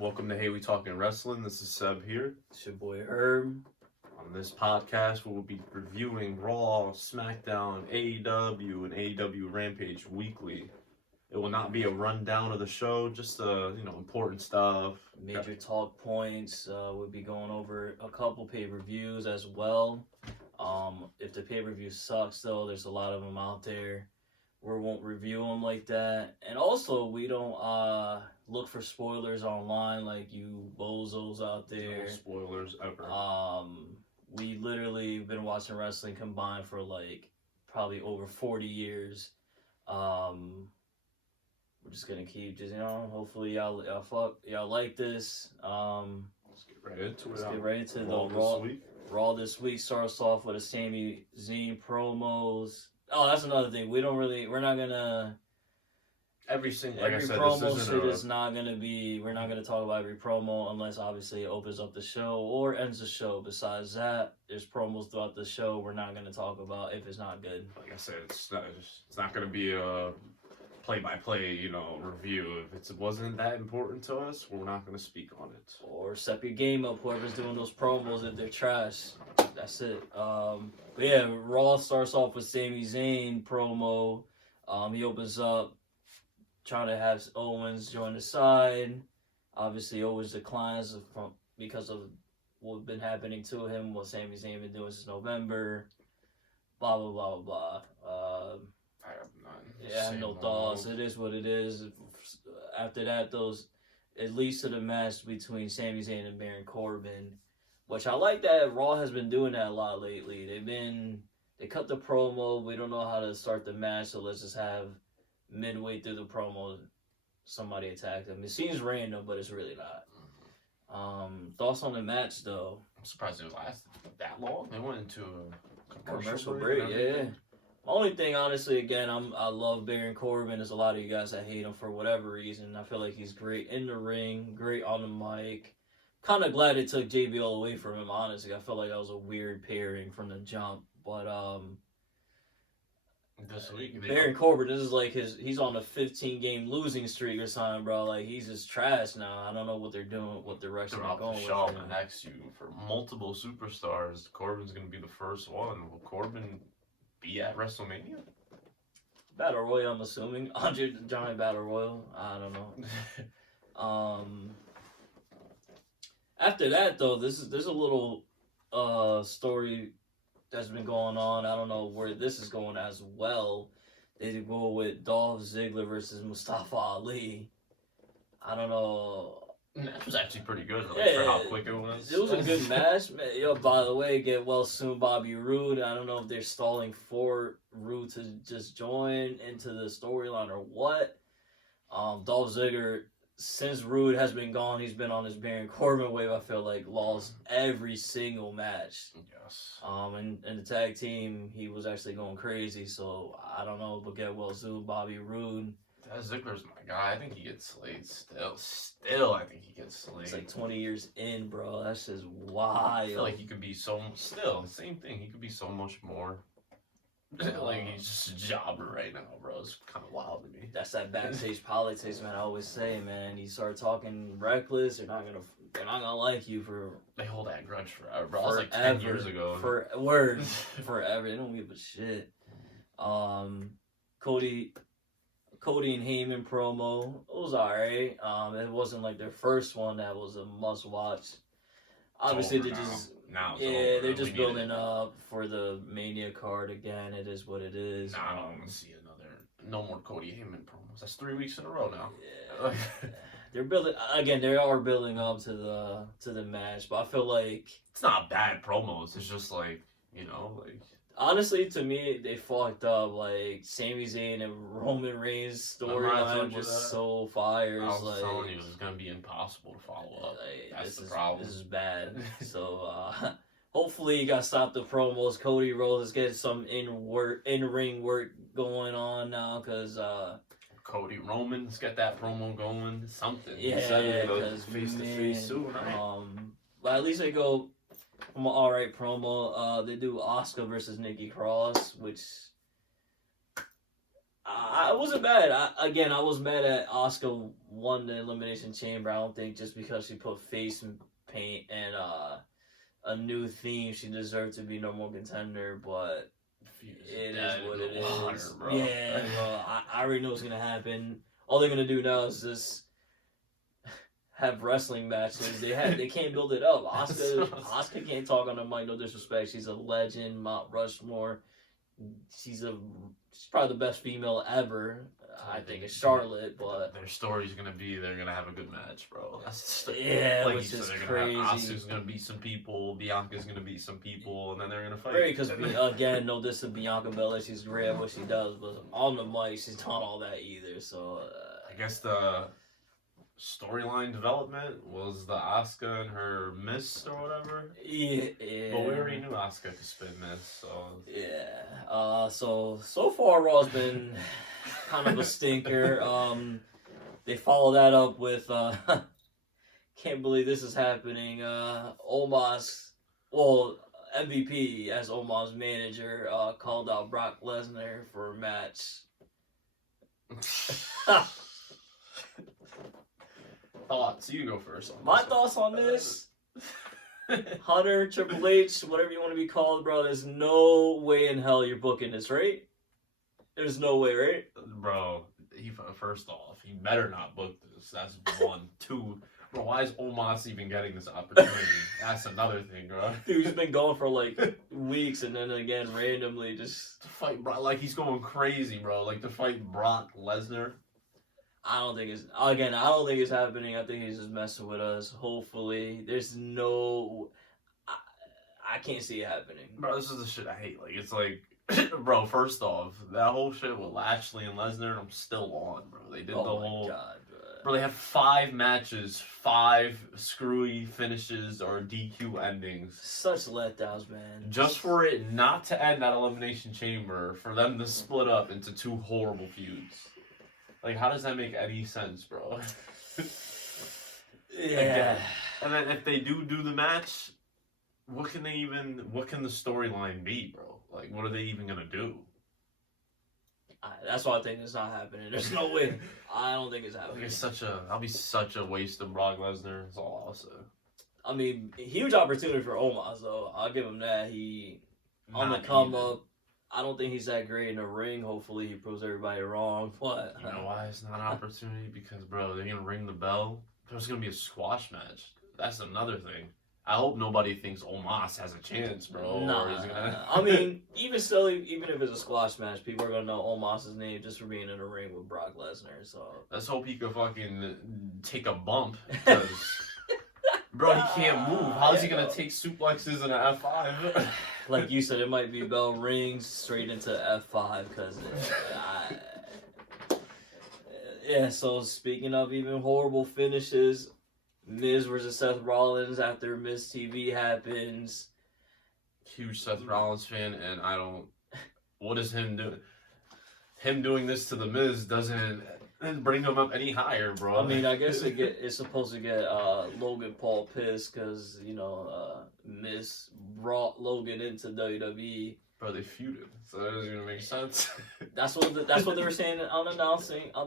Welcome to Hey We Talking Wrestling. This is Seb here. It's your boy Herb. On this podcast, we'll be reviewing Raw, SmackDown, AEW, and AEW Rampage weekly. It will not be a rundown of the show, just important stuff. Major talk points. We'll be going over a couple pay-per-views as well. If the pay-per-view sucks, though, there's a lot of them out there. We won't review them like that. And also, we don't look for spoilers online like you bozos out there. No spoilers ever. We literally been watching wrestling combined for probably over 40 years. We're just gonna keep hopefully y'all like this. Let's get right into it. Let's get right into Raw the this week. Raw this week starts off with a Sami Zayn promos. Oh, that's another thing. We're not gonna Every promo shit is not gonna be. We're not gonna talk about every promo unless obviously it opens up the show or ends the show. Besides that, there's promos throughout the show we're not gonna talk about if it's not good. Like I said, it's not gonna be a play-by-play, review. If it wasn't that important to us, we're not going to speak on it. Or step your game up, whoever's doing those promos, if they're trash. That's it. But yeah, Raw starts off with Sami Zayn promo. He opens up trying to have Owens join the side. Obviously, Owens declines because of what's been happening to him, what Sami Zayn been doing since November. Blah, blah, blah, blah, blah. I have none. Yeah, I have no thoughts. It is what it is. After that, it leads to the match between Sami Zayn and Baron Corbin, which I like that Raw has been doing that a lot lately. They cut the promo. We don't know how to start the match, so let's just have midway through the promo somebody attack them. It seems random, but it's really not. Thoughts on the match, though? I'm surprised it lasted that long. They went into a commercial break. Yeah. Only thing, honestly, again, I love Baron Corbin. There's a lot of you guys that hate him for whatever reason. I feel like he's great in the ring, great on the mic. Kind of glad it took JBL away from him, honestly. I felt like that was a weird pairing from the jump. But this week, Baron Corbin, this is like he's on a 15-game losing streak or something, bro. Like, he's just trash now. I don't know what they're doing, what direction they're going with. Shaw connects you for multiple superstars. Corbin's going to be the first one. Will Corbin be at WrestleMania? Battle Royal, I'm assuming. Andre the Giant Battle Royal. I don't know. After that, though, there's a little story that's been going on. I don't know where this is going as well. They go with Dolph Ziggler versus Mustafa Ali. I don't know. That was actually pretty good, for how quick it was. It was a good match. Yo, by the way, get well soon, Bobby Roode. I don't know if they're stalling for Roode to just join into the storyline or what. Dolph Ziggler, since Roode has been gone, he's been on his Baron Corbin wave. I feel like lost every single match. Yes. And the tag team, he was actually going crazy. So I don't know, but get well soon, Bobby Roode. That Ziggler's my guy. I think he gets slayed still. I think he gets slayed. It's like 20 years in, bro. That's just wild. I feel like he could be still, same thing. He could be so much more. Like, he's just a jobber right now, bro. It's kind of wild to me. That's that backstage politics, man. I always say, man, you start talking reckless, they're not gonna like you for. They hold that grudge forever, bro. That was like 10 years ago. Forever. They don't give a shit. Cody and Heyman promo. It was alright. It wasn't like their first one that was a must watch. Obviously, they're just building up for the Mania card again. It is what it is. I don't want to see no more Cody Heyman promos. That's 3 weeks in a row now. Yeah. They're building again. They are building up to the match, but I feel like it's not bad promos. It's just like honestly, to me, they fucked up. Like, Sami Zayn and Roman Reigns storyline was so fire. I was telling you, it's going to be impossible to follow up. That's the problem. This is bad. So, hopefully you got to stop the promos. Cody Rhodes get some in-ring work going on now, because... Cody Roman's get that promo going. Something. Yeah, because face-to-face soon, right? But at least they go... from an alright promo. They do Asuka versus Nikki Cross, which I wasn't mad. I was mad at Asuka won the Elimination Chamber. I don't think just because she put face and paint and a new theme, she deserved to be number one contender. But it is what it is. Bro. Yeah, bro. I already know what's gonna happen. All they're gonna do now is just have wrestling matches. They can't build it up. Asuka can't talk on the mic. No disrespect. She's a legend. Mount Rushmore. She's probably the best female ever. I think it's Charlotte, but their story's gonna be they're gonna have a good match, bro. Yeah, like which is crazy. Asuka's gonna beat some people, Bianca's gonna beat some people, and then they're gonna fight. Right, because again, no diss to Bianca Belair, she's great at what she does, but on the mic, she's not all that either. So I guess the storyline development was the Asuka and her miss or whatever. Yeah. But we already knew Asuka could spin miss, so yeah. So far Raw's been kind of a stinker. They follow that up with can't believe this is happening. Omos, well, MVP as Omos manager called out Brock Lesnar for a match. Thoughts? You go first. My thoughts on this. Hunter, Triple H, whatever you want to be called, bro, there's no way in hell you're booking this, right? There's no way, right? Bro, first off, he better not book this. That's one. Two, bro, why is Omos even getting this opportunity? That's another thing, bro. Dude, he's been going for like weeks and then again randomly just... To fight Brock, like he's going crazy, bro. Like to fight Brock Lesnar. I don't think it's happening. I think he's just messing with us. Hopefully. There's no... I can't see it happening. Bro, this is the shit I hate. Like, it's like... Bro, first off, that whole shit with Lashley and Lesnar, I'm still on, bro. They did the whole... God, bro, they had 5 matches, 5 screwy finishes or DQ endings. Such letdowns, man. Just for it not to end that Elimination Chamber, for them to split up into 2 horrible feuds. Like, how does that make any sense, bro? Yeah. Again. And then if they do the match, what can the storyline be, bro? Like, what are they even gonna do? That's why I think it's not happening. There's no way. I don't think it's happening. That'll be such a waste of Brock Lesnar. That's all I'll say. I mean, huge opportunity for Omos, though. I'll give him that. He on the come up. I don't think he's that great in the ring. Hopefully, he proves everybody wrong. But you know why it's not an opportunity? Because, bro, they're gonna ring the bell. There's gonna be a squash match. That's another thing. I hope nobody thinks Omos has a chance, bro. Nah, I mean, even if it's a squash match, people are gonna know Omos' name just for being in a ring with Brock Lesnar. So let's hope he could fucking take a bump, because bro, he can't move. How's he gonna take suplexes in an F5? Like you said, it might be bell rings straight into F5 because. Yeah. So speaking of even horrible finishes. Miz versus Seth Rollins after Miz TV happens. Huge Seth Rollins fan, and I don't... What is him doing? Him doing this to the Miz doesn't bring him up any higher, bro. I mean, I guess it's supposed to get Logan Paul pissed because, Miz brought Logan into WWE. Bro, they feuded, so that doesn't even make sense. That's what they were saying on the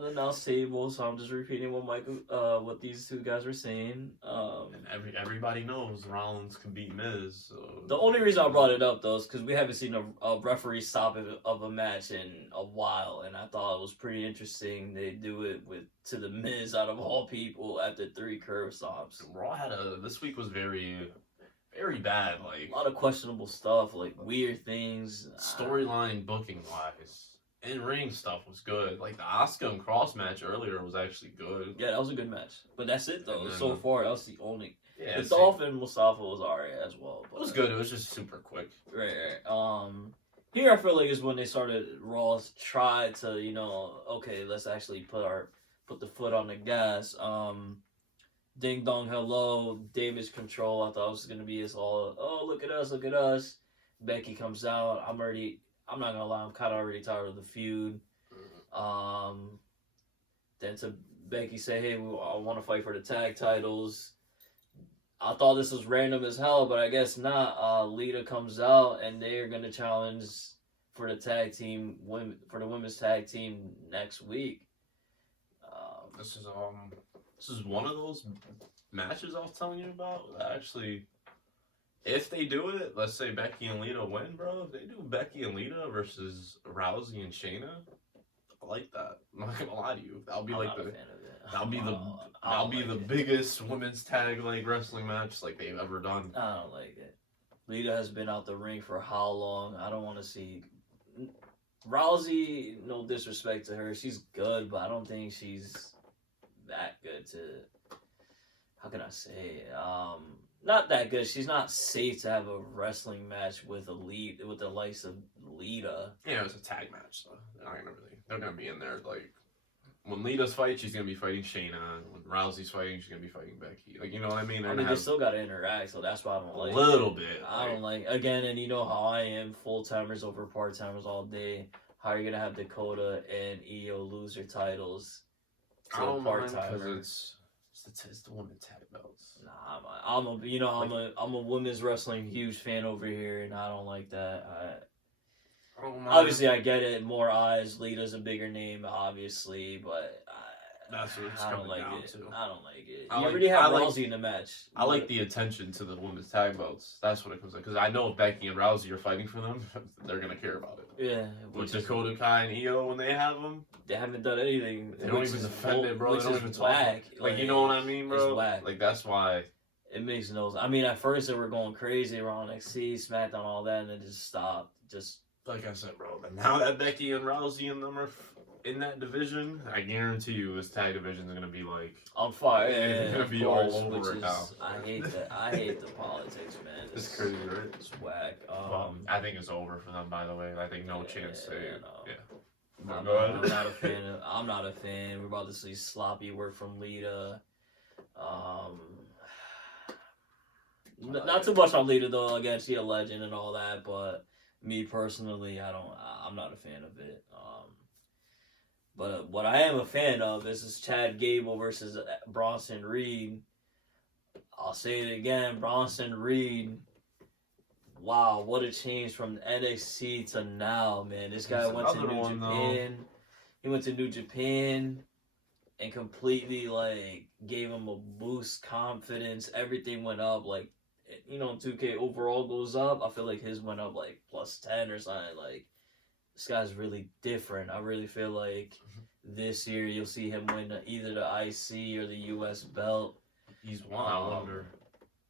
announce table. So I'm just repeating what these two guys were saying. And everybody knows Rollins can beat Miz. So. The only reason I brought it up though is because we haven't seen a referee stop of a match in a while, and I thought it was pretty interesting. They do it to the Miz out of all people after 3 curve stops. Raw this week was very bad, like a lot of questionable stuff, like weird things. Storyline booking wise, in-ring stuff was good. Like the Asuka and Cross match earlier was actually good. Yeah, that was a good match. But that's it though. Then, so far, that was the only. Yeah, the Dolphin Mustafa was alright as well. But, it was good. It was just super quick. Right. Here I feel like is when they started Raw's tried to okay, let's actually put the foot on the gas. Ding Dong Hello, Damage Control. I thought it was gonna be look at us. Becky comes out. I'm not gonna lie, I'm kinda already tired of the feud. Then to Becky say, hey, I wanna fight for the tag titles. I thought this was random as hell, but I guess not. Lita comes out and they're gonna challenge for the women's tag team next week. This is one of those matches I was telling you about. That actually, if they do it, let's say Becky and Lita win, bro. If they do Becky and Lita versus Rousey and Shayna, I like that. I'm not gonna lie to you. That'll be the biggest women's tag like wrestling match like they've ever done. I don't like it. Lita has been out the ring for how long? I don't want to see Rousey. No disrespect to her, she's good, but I don't think she's that good to. How can I say? Not that good. She's not safe to have a wrestling match with the likes of Lita. Yeah, it was a tag match, though. They're gonna be in there like when Lita's fight, she's gonna be fighting Shayna. When Rousey's fighting, she's gonna be fighting Becky. Like, you know what I mean? They still gotta interact, so that's why I don't like a little bit. I don't like again, and you know how I am, full timers over part timers all day. How are you gonna have Dakota and Io lose their titles to a part timer? It's the women tag belts. Nah, I'm a women's wrestling huge fan over here, and I don't like that. Obviously, I get it. More eyes. Lita's a bigger name, obviously, but that's what it's coming down to. I don't like it. You already have Rousey in the match. I like the attention to the women's tag belts. That's what it comes to. Because I know if Becky and Rousey are fighting for them, they're gonna care about it. Yeah. With Dakota Kai and Io, when they have them, they haven't done anything. They don't even defend it, bro. Which is whack. Like, you know what I mean, bro? It's whack. Like, that's why. It makes no. I mean, at first they were going crazy. They were on NXT, SmackDown, all that, and then just stopped. Just like I said, bro. But now that Becky and Rousey and them are in that division, I guarantee you this tag division is gonna be like on fire. It's gonna be all over it now. I hate that. I hate the politics, man. It's crazy, right? It's whack. I think it's over for them. By the way, I think no chance. I'm not a fan. I'm not a fan. We're about to see sloppy work from Lita. Not too much on Lita though. Again, she's a legend and all that, but me personally, I'm not a fan of it. But what I am a fan of is Chad Gable versus Bronson Reed. I'll say it again, Bronson Reed. Wow, what a change from NXT to now, man. This guy went to New Japan. He went to New Japan and completely gave him a boost, confidence. Everything went up. 2K overall goes up. I feel like his went up plus 10 or something. This guy's really different. I really feel like this year you'll see him win either the IC or the US belt. He's won.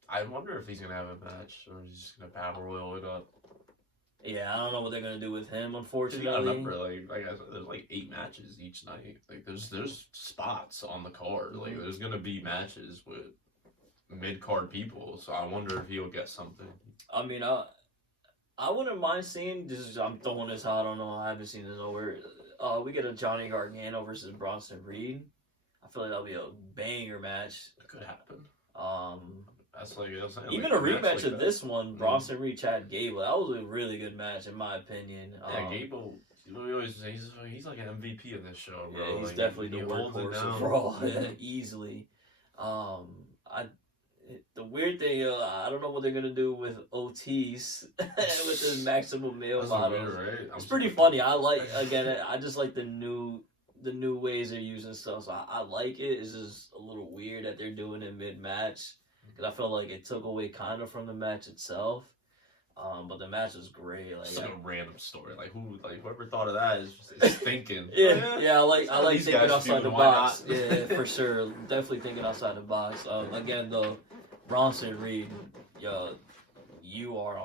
I wonder if he's gonna have a match or he's just gonna battle royal it up. Yeah, I don't know what they're gonna do with him. Unfortunately, you gotta remember, like I said, there's 8 matches each night. There's spots on the card. There's gonna be matches with mid-card people. So I wonder if he'll get something. I mean, I wouldn't mind seeing this. I'm throwing this out. I don't know. I haven't seen this nowhere. We get a Johnny Gargano versus Bronson Reed. I feel like that'll be a banger match. It could happen. That's even a rematch of this one, Bronson Reed, Chad Gable. That was a really good match in my opinion. Yeah, Gable. He's like an MVP of this show, bro. Yeah, he's definitely the workhorse of Raw. Easily. The weird thing, I don't know what they're gonna do with Otis with the maximum male model. Right? It's pretty funny. I just like the new ways they're using stuff. So I like it. It's just a little weird that they're doing it mid match because I felt like it took away kind of from the match itself. But the match was great. It's a random story. Whoever thought of that is thinking. I like thinking outside the box. Yeah, for sure. Definitely thinking outside the box. Again though, Bronson Reed, you are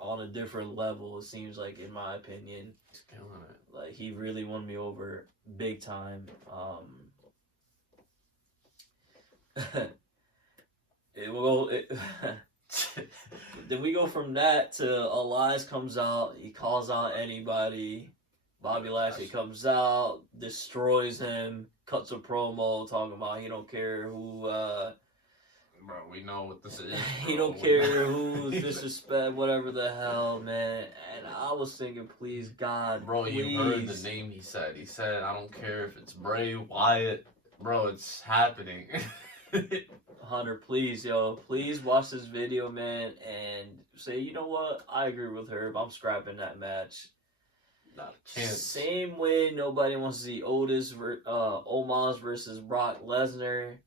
on a different level. It seems like, in my opinion, he's killing it. He really won me over big time. Then we go from that to Elias comes out. He calls out anybody. Bobby Lashley comes out, destroys him, cuts a promo talking about he don't care who. Bro, we know what this is. He don't care who's disrespect, whatever the hell, man. And I was thinking, please, God, bro, please. You heard the name he said. He said, I don't care if it's Bray Wyatt. Bro, it's happening. Hunter, please watch this video, man, and say, you know what? I agree with her. I'm scrapping that match. Not a chance. Same way nobody wants to see Omos versus Brock Lesnar.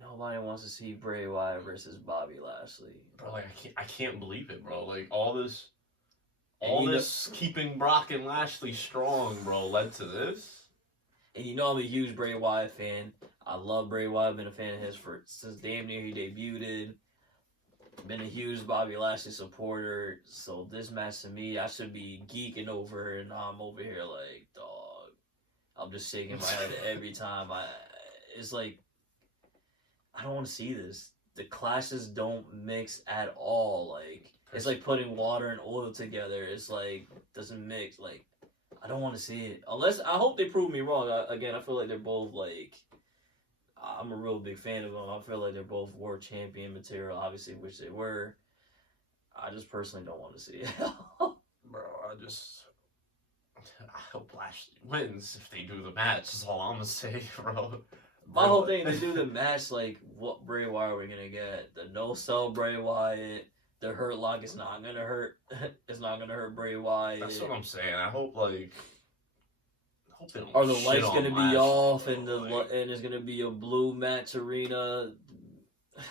Nobody wants to see Bray Wyatt versus Bobby Lashley. Bro, like I can't believe it, bro. Like all this keeping Brock and Lashley strong, bro, led to this. And you know I'm a huge Bray Wyatt fan. I love Bray Wyatt. I've been a fan of his since damn near he debuted. Been a huge Bobby Lashley supporter. So this match to me, I should be geeking over, and I'm over here like, dog. I'm just shaking my head every time. It's like, I don't want to see this. The clashes don't mix at all. Like, it's like putting water and oil together. It's like, doesn't mix. Like, I don't want to see it. Unless, I hope they prove me wrong. Again, I feel like they're both like, I'm a real big fan of them. I feel like they're both world champion material, obviously, which they were. I just personally don't want to see it. Bro, I hope Lashley wins if they do the match. That's all I'm gonna say, bro. My whole thing, they do the match, like, what Bray Wyatt are we gonna get? The no-sell Bray Wyatt. The Hurt Lock is not gonna hurt. It's not gonna hurt Bray Wyatt. That's what I'm saying. I hope, like... they don't Are the shit lights on gonna be Lashley, off, bro, and like, and there's gonna be a blue match arena?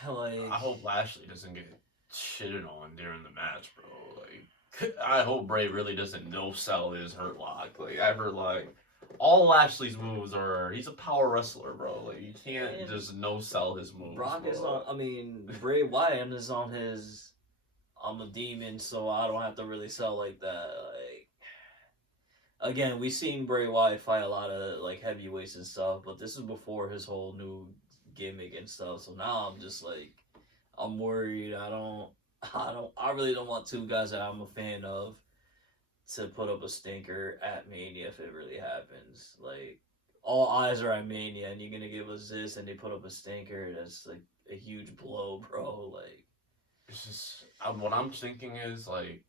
Like, I hope Lashley doesn't get shitted on during the match, bro. Like, I hope Bray really doesn't no-sell his Hurt Lock. Like, all Lashley's moves are... He's a power wrestler, bro. Like, you can't just no-sell his moves, Brock bro. is on... Bray Wyatt is on his... I'm a demon, so I don't have to really sell like that. Like, again, we've seen Bray Wyatt fight a lot of, like, heavyweights and stuff, but this is before his whole new gimmick and stuff, so now I'm just, like, I'm worried. I really don't want two guys that I'm a fan of to put up a stinker at Mania if it really happens. Like, all eyes are at Mania, and you're gonna give us this, and they put up a stinker. That's like a huge blow, bro. Like, it's just what I'm thinking is like,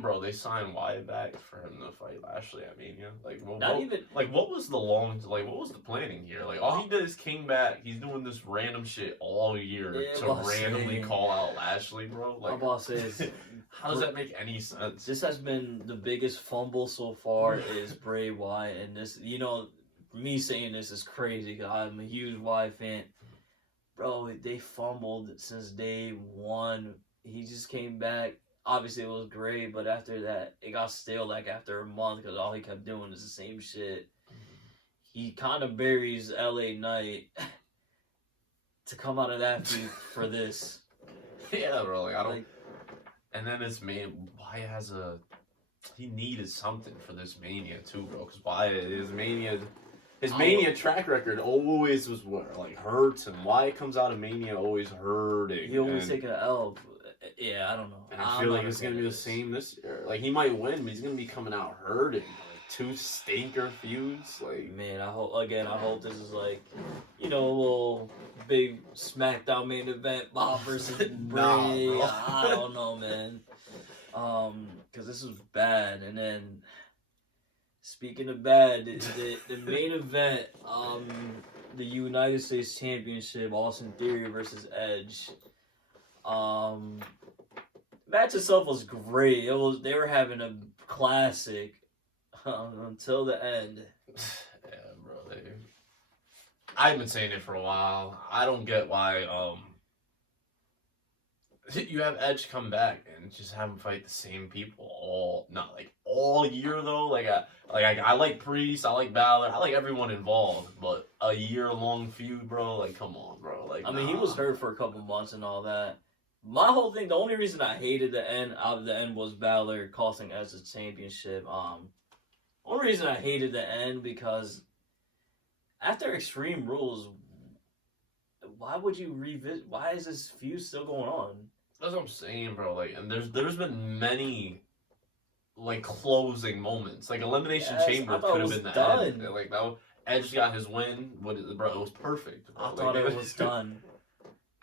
bro, they signed Wyatt back for him to fight Lashley at Mania. Like, what was the planning here? Like, all he did is came back. He's doing this random shit all year to randomly call out Lashley, bro. Like, my boss says, how does that make any sense? this has been the biggest fumble so far is Bray Wyatt, and this, you know, me saying this is crazy because I'm a huge Wyatt fan. Bro, they fumbled since day one. He just came back. Obviously, it was great, but after that, it got stale like after a month because all he kept doing is the same shit. He kind of buries LA Knight to come out of that feud for this. Yeah, bro. Like, and then it's Wyatt he needed something for this Mania too, bro. Because Wyatt, his Mania track record always was hurts, and Wyatt comes out of Mania always hurting. He always take an L. Yeah, I don't know. And I feel like it's gonna be the same this year. Like, he might win, but he's gonna be coming out hurting. Like, two stinker feuds. Like, man, I hope this is like, you know, a little big SmackDown main event, Bob versus Bray. I don't know, man. Because this was bad. And then, speaking of bad, the main event, the United States Championship, Austin Theory versus Edge. Match itself was great. They were having a classic until the end. Yeah, bro. I've been saying it for a while. I don't get why you have Edge come back and just have him fight the same people all year though. I like Priest, I like Balor, I like everyone involved, but a year-long feud, bro. Like, come on, bro. Like, he was hurt for a couple months and all that. My whole thing, the only reason I hated the end was Balor costing Edge the championship. Only reason I hated the end because after Extreme Rules, why would you revisit? Why is this feud still going on? That's what I'm saying, bro. Like, and there's been many like closing moments. Like, Elimination Chamber could have been the done. end. Like, that Edge got his win. Bro, it was perfect. Bro. I thought it was done.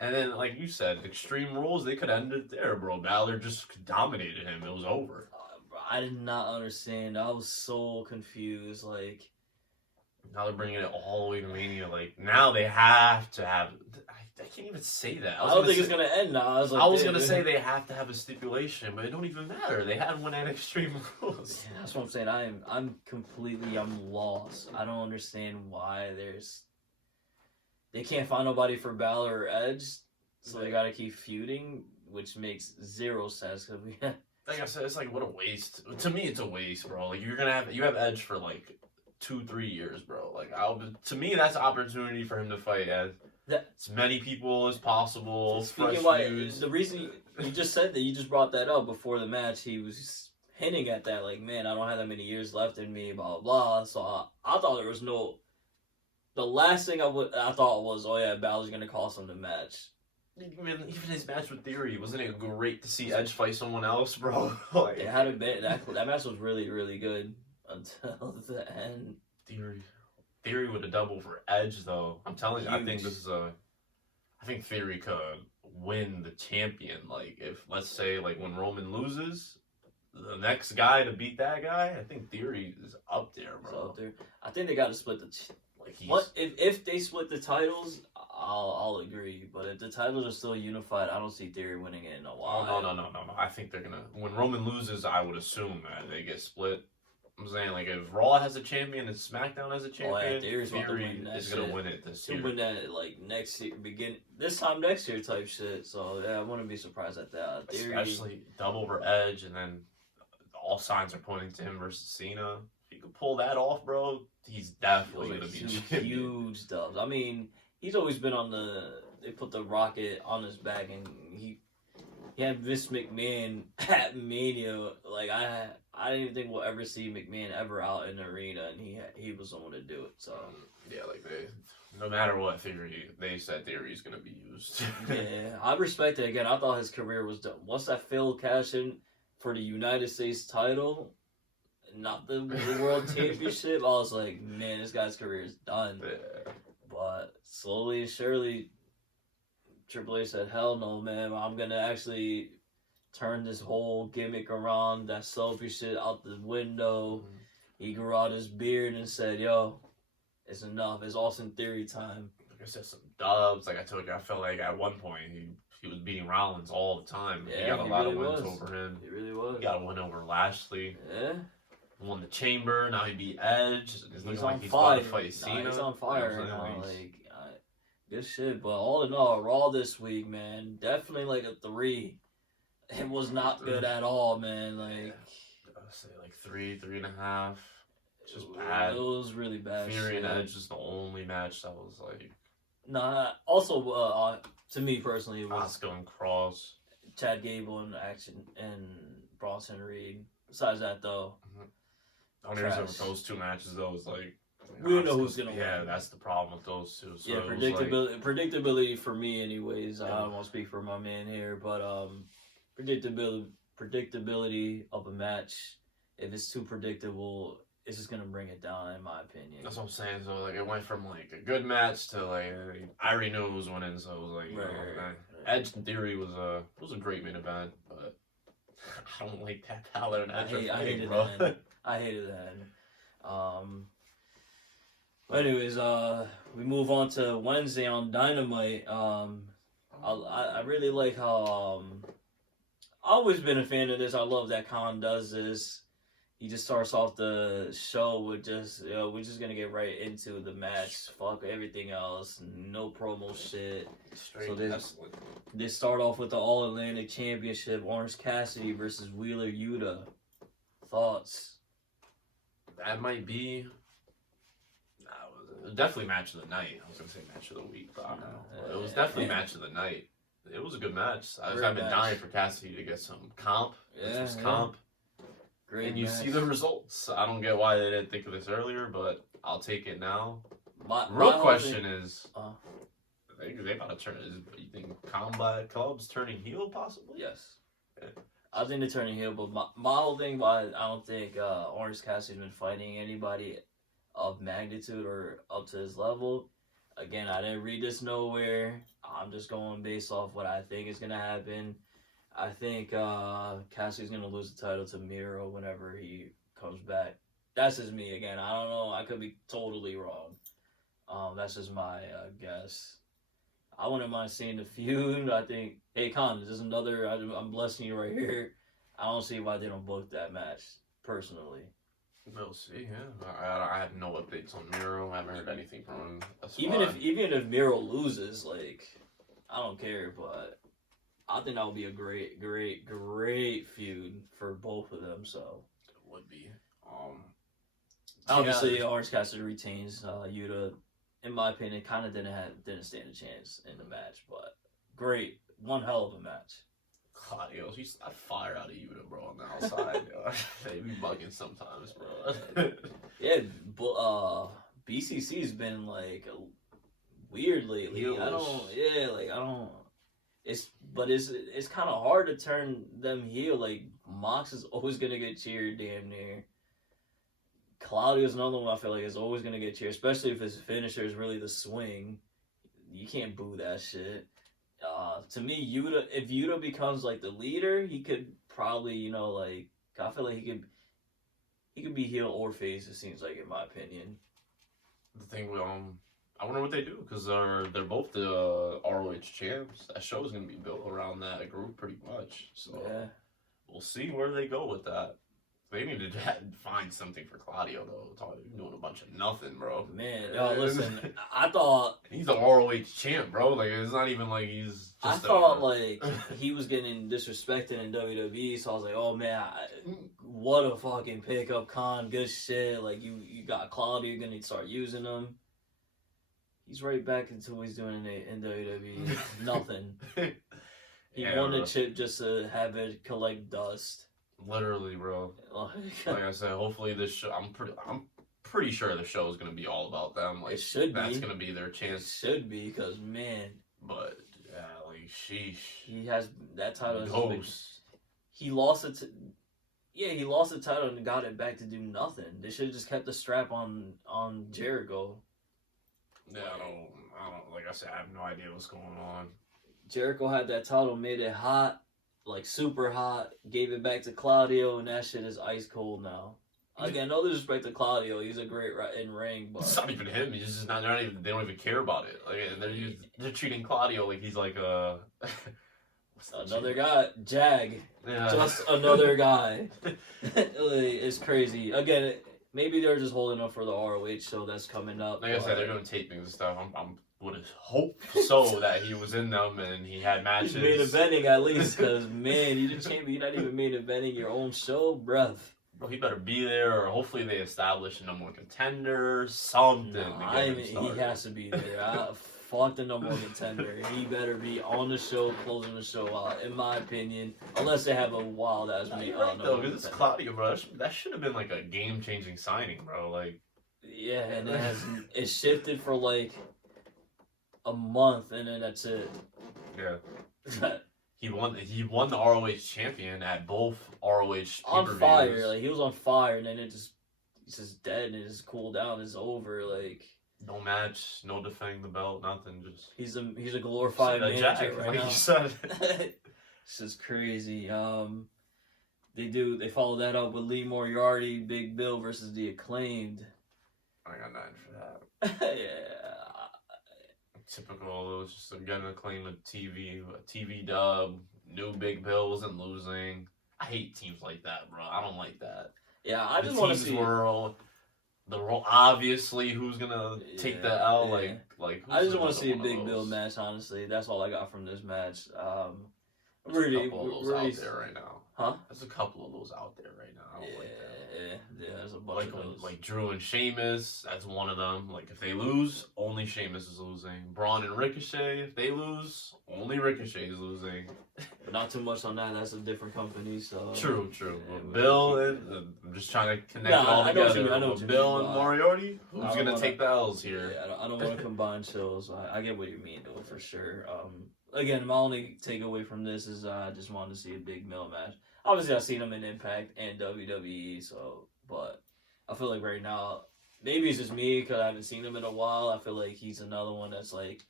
And then, like you said, Extreme Rules, they could end it there, bro. Balor just dominated him. It was over. I did not understand. I was so confused. Like, now they're bringing it all the way to Mania. Like, now they have to have... They can't even say that. I don't think it's gonna end now. I was gonna say they have to have a stipulation, but it don't even matter. They had one at Extreme Rules. Yeah, that's what I'm saying. I'm lost. I don't understand why they can't find nobody for Balor or Edge, so they gotta keep feuding, which makes zero sense. Cause like I said, it's like what a waste. To me, it's a waste, bro. Like you have Edge for like 2-3 years, bro. Like to me, that's an opportunity for him to fight as many people as possible. Speaking why, the reason you just said that, you just brought that up before the match, he was hinting at that, like, man, I don't have that many years left in me, blah, blah, blah. So I thought there was no... The last thing I thought was, oh yeah, Balor's going to cost him the match. Even his match with Theory, wasn't it great to see Edge fight someone else, bro? Like, it had been, that match was really, really good until the end. Theory would have doubled for Edge, though. I'm telling you, I think Theory could win the champion. Like, if, let's say, like, when Roman loses, the next guy to beat that guy, I think Theory is up there, bro. Up there. I think they got to split the... If they split the titles, I'll agree. But if the titles are still unified, I don't see Theory winning it in a while. Oh, no. I think they're gonna... When Roman loses, I would assume that they get split. I'm saying, like, if Raw has a champion and SmackDown has a champion, Theory is gonna win it this year. He'll win that, like, next year, this time next year type shit. So, yeah, I wouldn't be surprised at that. Especially double over Edge, and then all signs are pointing to him versus Cena. If you could pull that off, bro, he's definitely gonna be champion. Huge dubs. I mean, he's always been on they put the rocket on his back, and he had Vince McMahon at Mania. Like, I didn't even think we'll ever see McMahon ever out in the arena, and he was the one to do it. So yeah, like no matter what Theory, they said Theory's gonna be used. Yeah, I respect it. Again, I thought his career was done. Once that Phil cashed in for the United States title, not the World Championship, I was like, man, this guy's career is done. Yeah. But slowly and surely, Triple H said, hell no, man, I'm gonna actually turn this whole gimmick around, that selfish shit out the window. Mm-hmm. He grew out his beard and said, yo, it's enough. It's Austin Theory time. Like I said, some dubs. Like I told you, I felt like at one point he was beating Rollins all the time. Yeah, he got a lot of wins over him. He really was. He got a win over Lashley. Yeah. Won the Chamber. Now he beat Edge. He's on fire. About to fight Cena. He's on fire right now. Like, good shit. But all in all, Raw this week, man, definitely like a 3. It was not good at all, man. Like, I'd say like 3.5. Just bad. It was really bad. Theory and Edge is the only match that was like. Nah. Also, to me personally, it was Asuka and Cross, Chad Gable in action, and Bronson Reed. Besides that, though, the only reason with those 2 matches though is like. We don't know who's gonna win. Yeah, that's the problem with those 2. So yeah, predictability for me, anyways. Yeah. I don't want to speak for my man here, but predictability of a match. If it's too predictable, it's just gonna bring it down, in my opinion. That's what I'm saying. So like, it went from like a good match to like I already knew who was winning, so it was like right. Edge in Theory was a great main event, but I don't like that Balor and Edge. I hated that. I hated that. Anyways, we move on to Wednesday on Dynamite. I really like how I've always been a fan of this. I love that Khan does this. He just starts off the show with just, we're just gonna get right into the match. Fuck everything else. No promo shit. Straight so they start off with the All Atlantic Championship. Orange Cassidy versus Wheeler Yuta. Thoughts? That might be. Definitely match of the night. I was gonna say match of the week, but I don't know. It was definitely match of the night. It was a good match. I've been dying for Cassidy to get some comp. Comp. Great and you match. see the results. I don't get why they didn't think of this earlier, but I'll take it now. My question is, they about to turn. You think Combat Club's turning heel possibly? Yes. Yeah. I think they're turning heel, but my whole thing why I don't think Orange Cassidy's been fighting anybody of magnitude or up to his level. Again, I didn't read this nowhere. I'm just going based off what I think is going to happen. I think Cassidy's going to lose the title to Miro whenever he comes back. That's just me. Again, I don't know. I could be totally wrong. That's just my guess. I wouldn't mind seeing the feud. I think, hey, Con, this is another. I'm blessing you right here. I don't see why they don't book that match personally. We'll see. Yeah, I have no updates on Miro. I haven't heard anything from him. Even if Miro loses, like, I don't care. But I think that would be a great feud for both of them. So it would be. Obviously, Orange Cassidy retains. Yuta, in my opinion, kind of didn't stand a chance in the match, but great, one hell of a match. God, yo, she's that fire out of Yuta, bro, on the outside. Yo. They be bugging sometimes, bro. Yeah, but BCC's been like weird lately. It's kind of hard to turn them heel. Like Mox is always gonna get cheered, damn near. Claudio's another one I feel like is always gonna get cheered, especially if his finisher is really the swing. You can't boo that shit. To me, if Yuta becomes like the leader, he could probably, I feel like he could be heel or face. It seems like, in my opinion. The thing, I wonder what they do because they're both the ROH champs. That show is gonna be built around that group pretty much. So yeah. We'll see where they go with that. They need to find something for Claudio, though. He's doing a bunch of nothing, bro. Man, listen, I thought... He's an ROH champ, bro. Like, it's not even like he's just... I thought, like, he was getting disrespected in WWE, so I was like, oh, man, what a fucking pickup, Con. Good shit. Like, you got Claudio, you're going to start using him. He's right back into what he's doing in WWE. Nothing. He won the chip just to have it collect dust. Literally, bro. Like I said, hopefully this show. I'm pretty sure the show is gonna be all about them. Like, it should be. That's gonna be their chance. It should be, because man. But yeah, like sheesh. He has that title. Ghost. He lost it. He lost the title and got it back to do nothing. They should have just kept the strap on Jericho. Yeah, I don't. Like I said, I have no idea what's going on. Jericho had that title, made it hot. Like super hot, gave it back to Claudio, and that shit is ice cold now. Again, no disrespect to Claudio, he's a great in ring, but it's not even him. He's just not. They don't even care about it. Like they're treating Claudio like he's like another guy, Jag. Yeah. Just another guy. It's crazy. Again, maybe they're just holding up for the ROH show that's coming up. Like I said, they're doing tapings and stuff. I'm would have hoped so that he was in them and he had matches. He's main eventing at least, because man, you're the champion. You're not even main eventing your own show, bruh. Bro, he better be there, or hopefully they establish a number one contender, something. He has to be there. Fuck the number one contender. He better be on the show, closing the show out, in my opinion. Unless they have a wild ass meet. Right, though, because it's Claudio, bro. That should have been like a game changing signing, bro. Like, yeah, and it shifted for like a month, and then that's it. Yeah. He won the ROH champion at both ROH on fire. Like, he was on fire, and then he's just dead, and it just cooled down. It's over. Like, no match, no defending the belt, nothing. Just he's a glorified manager right now. You said. This is crazy. They follow that up with Lee Moriarty, Big Bill versus the Acclaimed. I got nothing for that. Yeah. Typical. It was just again a claim of TV dub. New Big Bill wasn't losing. I hate teams like that, bro. I don't like that. Yeah, I just want to see the role. Obviously, who's gonna take the L? Yeah. Like. I just want to see a Big Bill match. Honestly, that's all I got from this match. There's a couple of those out there right now. Huh? There's a couple of those out there right now. I don't like that. Yeah, there's a bunch of those. Like Drew and Sheamus, that's one of them. Like, if they lose, only Sheamus is losing. Braun and Ricochet, if they lose, only Ricochet is losing. But not too much on that. That's a different company, so... True. Yeah, Bill and... I'm just trying to connect it all together. I know what you Bill and Moriarty? Who's going to take the L's here? Yeah, I don't want to combine shows. I get what you mean, though, for sure. Again, my only takeaway from this is I just wanted to see a Big Bill match. Obviously, I've seen him in Impact and WWE, but I feel like right now, maybe it's just me because I haven't seen him in a while. I feel like he's another one that's like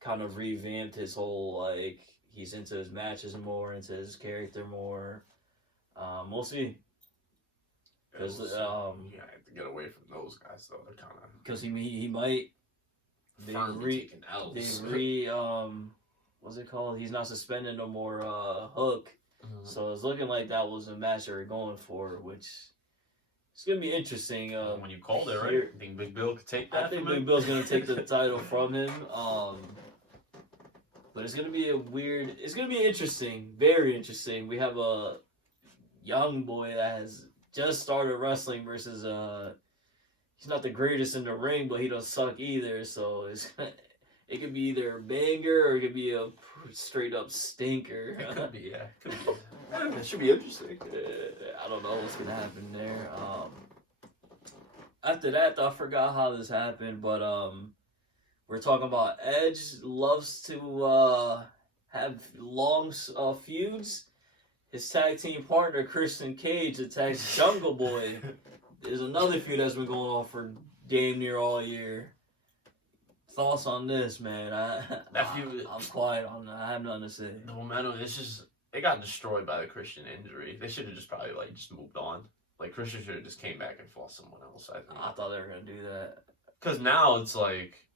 kind of revamped his whole, like, he's into his matches more, into his character more. We'll see. Because you have to get away from those guys, though. They're kind of... Because he might They Finally taking L's. what's it called? He's not suspended no more. Hook. So it's looking like that was a match they were going for, which it's gonna be interesting. When you called it, right? You think Big Bill could take that? I think Big Bill's gonna take the title from him. But it's gonna be it's gonna be interesting, very interesting. We have a young boy that has just started wrestling versus he's not the greatest in the ring, but he don't suck either. So it could be either a banger or it could be a straight up stinker. It could be, yeah. Could be. It should be interesting. I don't know what's gonna happen there. After that, I forgot how this happened, but we're talking about Edge loves to have long feuds. His tag team partner Christian Cage attacks Jungle Boy. There's another feud that's been going on for damn near all year. Thoughts on this, man? I'm quiet on that. I have nothing to say. The momentum, it got destroyed by the Christian injury. They should have just probably just moved on. Like Christian should have just came back and fought someone else. I think. I thought they were gonna do that. Because now it's like,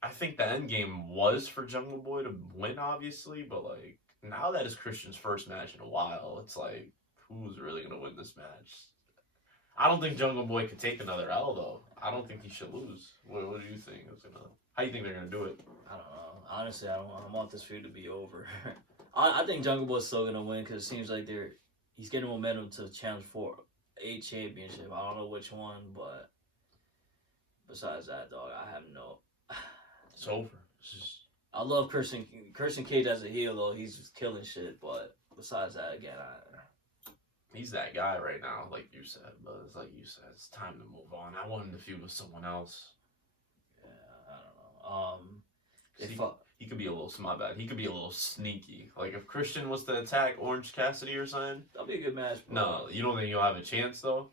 I think the end game was for Jungle Boy to win, obviously, but like now that is Christian's first match in a while, it's like, who's really gonna win this match? I don't think Jungle Boy could take another L though. I don't think he should lose. What do you think? How do you think they're gonna do it? I don't know. Honestly, I want this feud to be over. I think Jungle Boy's still gonna win because it seems like he's getting momentum to challenge for a championship. I don't know which one, but besides that, dog, I have no. It's over. I love Christian Cage as a heel though. He's just killing shit. But besides that, again, he's that guy right now, like you said. But it's like you said, it's time to move on. I want him to feud with someone else. Yeah, I don't know. He could be a little, my bad. He could be a little sneaky. Like if Christian was to attack Orange Cassidy or something. That'll be a good match. Bro. No, you don't think he'll have a chance though?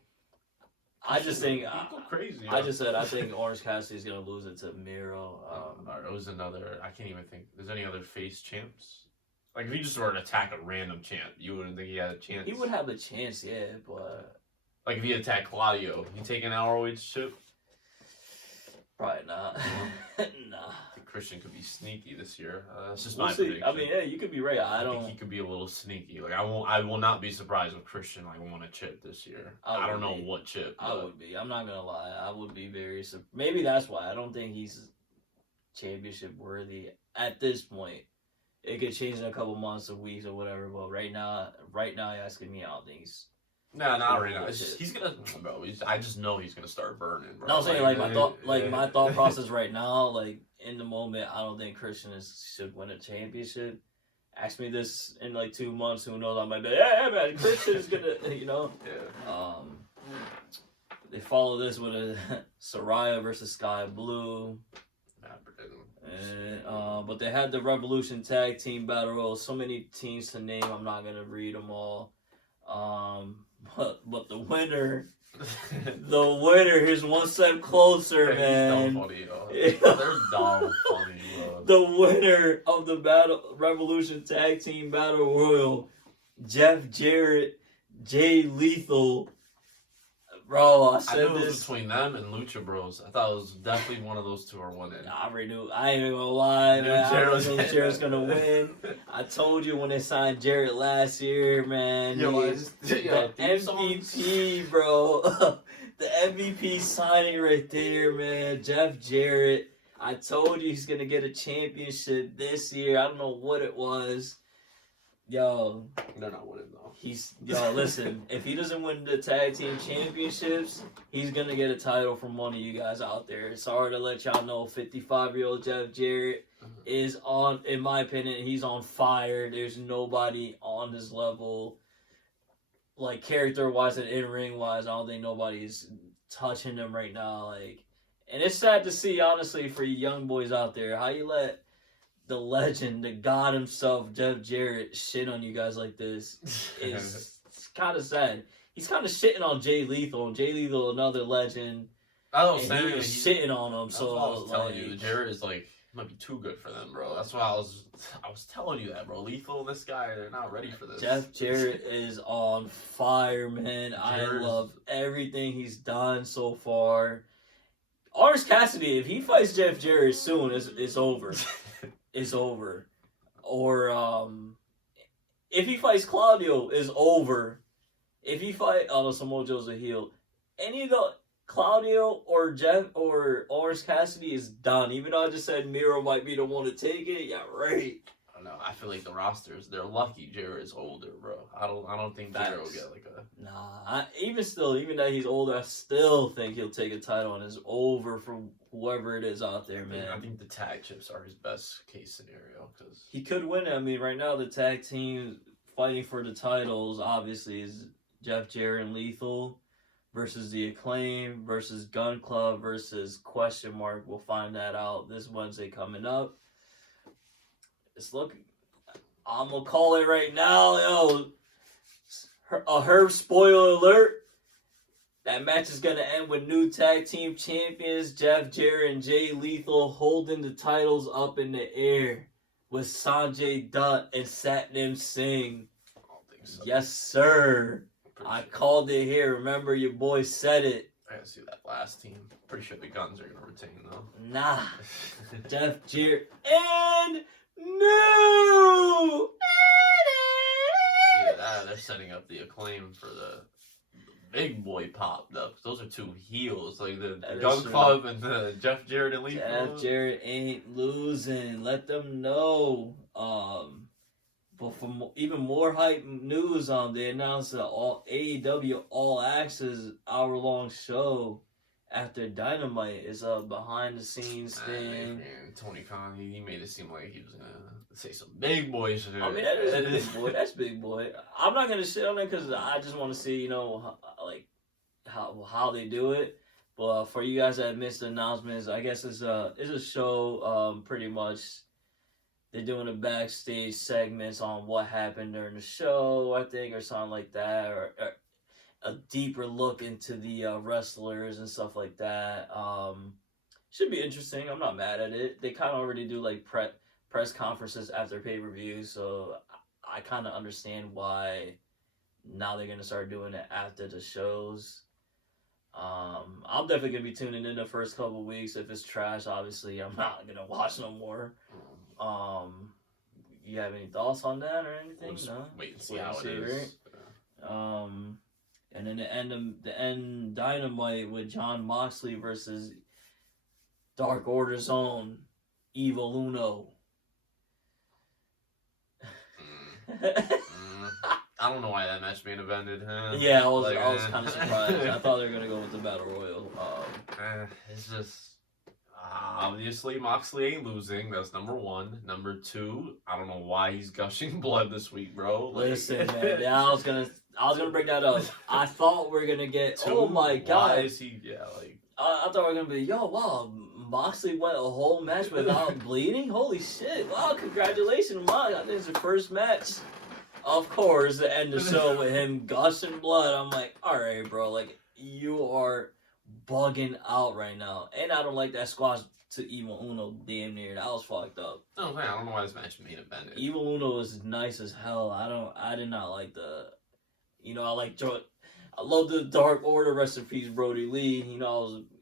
I just think go crazy. I just said I think Orange Cassidy's gonna lose it to Miro. It was another. I can't even think. There's any other face champs? Like if he just were to attack a random champ, you wouldn't think he had a chance. He would have a chance, yeah, but like if he attacked Claudio, he take an ROH chip? Probably not. Nah. I think Christian could be sneaky this year. That's just we'll my see. prediction. I mean, yeah, you could be right. I think he could be a little sneaky. Like I will not be surprised if Christian won a chip this year. I don't know what chip. I would be. I'm not gonna lie. I would be very. Maybe that's why I don't think he's championship worthy at this point. It could change in a couple months or weeks or whatever. But right now, you're asking me, I don't think he's. Nah, not right now. He's gonna, bro. I just know he's gonna start burning, bro. No, I'm saying my thought process right now, like in the moment, I don't think Christian should win a championship. Ask me this in like 2 months, who knows? I might be, yeah, man, Christian's gonna, you know. Yeah. They follow this with a Saraya versus Sky Blue. But they had the Revolution Tag Team Battle Royal. So many teams to name. I'm not gonna read them all. But the winner, here's one step closer, man. Funny, they're dumb funny, bro. The winner of the Revolution Tag Team Battle Royal, Jeff Jarrett, Jay Lethal. Bro, I knew it was between them and Lucha Bros. I thought it was definitely one of those two are winning. I already knew. I ain't even gonna lie, man. I knew Jarrett's gonna win. I told you when they signed Jarrett last year, man. The MVP, bro. The MVP signing right there, man. Jeff Jarrett. I told you he's gonna get a championship this year. I don't know what it was. Yo. They're not winning, though. Listen, if he doesn't win the tag team championships, he's gonna get a title from one of you guys out there. Sorry to let y'all know, 55-year-old Jeff Jarrett is on, in my opinion, he's on fire. There's nobody on his level, like character-wise and in-ring-wise. I don't think nobody's touching him right now. Like, and it's sad to see, honestly, for you young boys out there, how you let the legend, the god himself, Jeff Jarrett, shit on you guys like this. It's kind of sad. He's kind of shitting on Jay Lethal, and Jay Lethal, another legend. I was saying he's shitting on him. So I was telling you, Jarrett is might be too good for them, bro. That's why I was telling you that, bro. Lethal, this guy, they're not ready for this. Jeff Jarrett is on fire, man. I love everything he's done so far. Orange Cassidy, if he fights Jeff Jarrett soon, it's over. It's over. Or if he fights Claudio, it's over. If he fight, Samoa Joe's a heel. Any of the Claudio or Jeff or Orange Cassidy is done. Even though I just said Miro might be the one to take it, yeah, right. I don't know. I feel like the rosters, they're lucky Jarrett's older, bro. I don't think Jarrett will get like a. Nah, even that he's older, I still think he'll take a title and it's over for whoever it is out there, man. I think the tag chips are his best case scenario because he could win it. I mean, right now the tag team fighting for the titles obviously is Jeff Jarrett and Lethal versus the Acclaim versus Gun Club versus Question Mark. We'll find that out this Wednesday coming up. It's looking. I'm gonna call it right now, yo. A Herb spoiler alert. That match is gonna end with new tag team champions Jeff Jarrett and Jay Lethal holding the titles up in the air with Sanjay Dutt and Satnam Singh. I don't think so. Yes, sir. I called it here. Remember, your boy said it. I gotta see that last team. Pretty sure the Guns are gonna retain though. Nah. Jeff Jarrett and new. Either that or they're setting up the Acclaim for the big boy pop though. Those are two heels, like the Gun Club and the Jeff Jarrett and Lethal. Jeff Jarrett ain't losing. Let them know. But for even more hype news, they announced that AEW All Access hour-long show after Dynamite is a behind-the-scenes thing. And Tony Khan, he made it seem like he was gonna say some big boy shit. I mean, that is big boy. That's big boy. I'm not gonna shit on it because I just want to see, like how they do it. But for you guys that missed the announcements, I guess it's a show. Pretty much, they're doing the backstage segments on what happened during the show, I think, or something like that, or a deeper look into the wrestlers and stuff like that. Should be interesting. I'm not mad at it. They kind of already do like press conferences after pay-per-view, so I kind of understand why now they're gonna start doing it after the shows. I'm definitely gonna be tuning in the first couple weeks. If it's trash, obviously I'm not gonna watch no more. You have any thoughts on that or anything? We'll no. Wait and see how it is. Right? And then the end Dynamite with John Moxley versus Dark Order's own Evil Uno. I don't know why that match main evented, huh? Yeah, I was kind of surprised. I thought they were gonna go with the Battle Royal. It's just obviously Moxley ain't losing. That's number one. Number two, I don't know why he's gushing blood this week, bro. Listen, man, I was gonna bring that up. I thought we were gonna get. Two, oh my god! Why is he? Yeah, like I thought we were gonna be. Yo, wow, Moxley went a whole match without bleeding. Holy shit! Wow, congratulations, Mox. I think it's the first match. Of course, to end the show with him gushing blood. I'm like, all right, bro. Like, you are bugging out right now. And I don't like that squash to Evil Uno damn near. That was fucked up. Oh man, I don't know why this match main evented. Evil Uno is nice as hell. I did not like I love the Dark Order. Rest in peace, Brody Lee.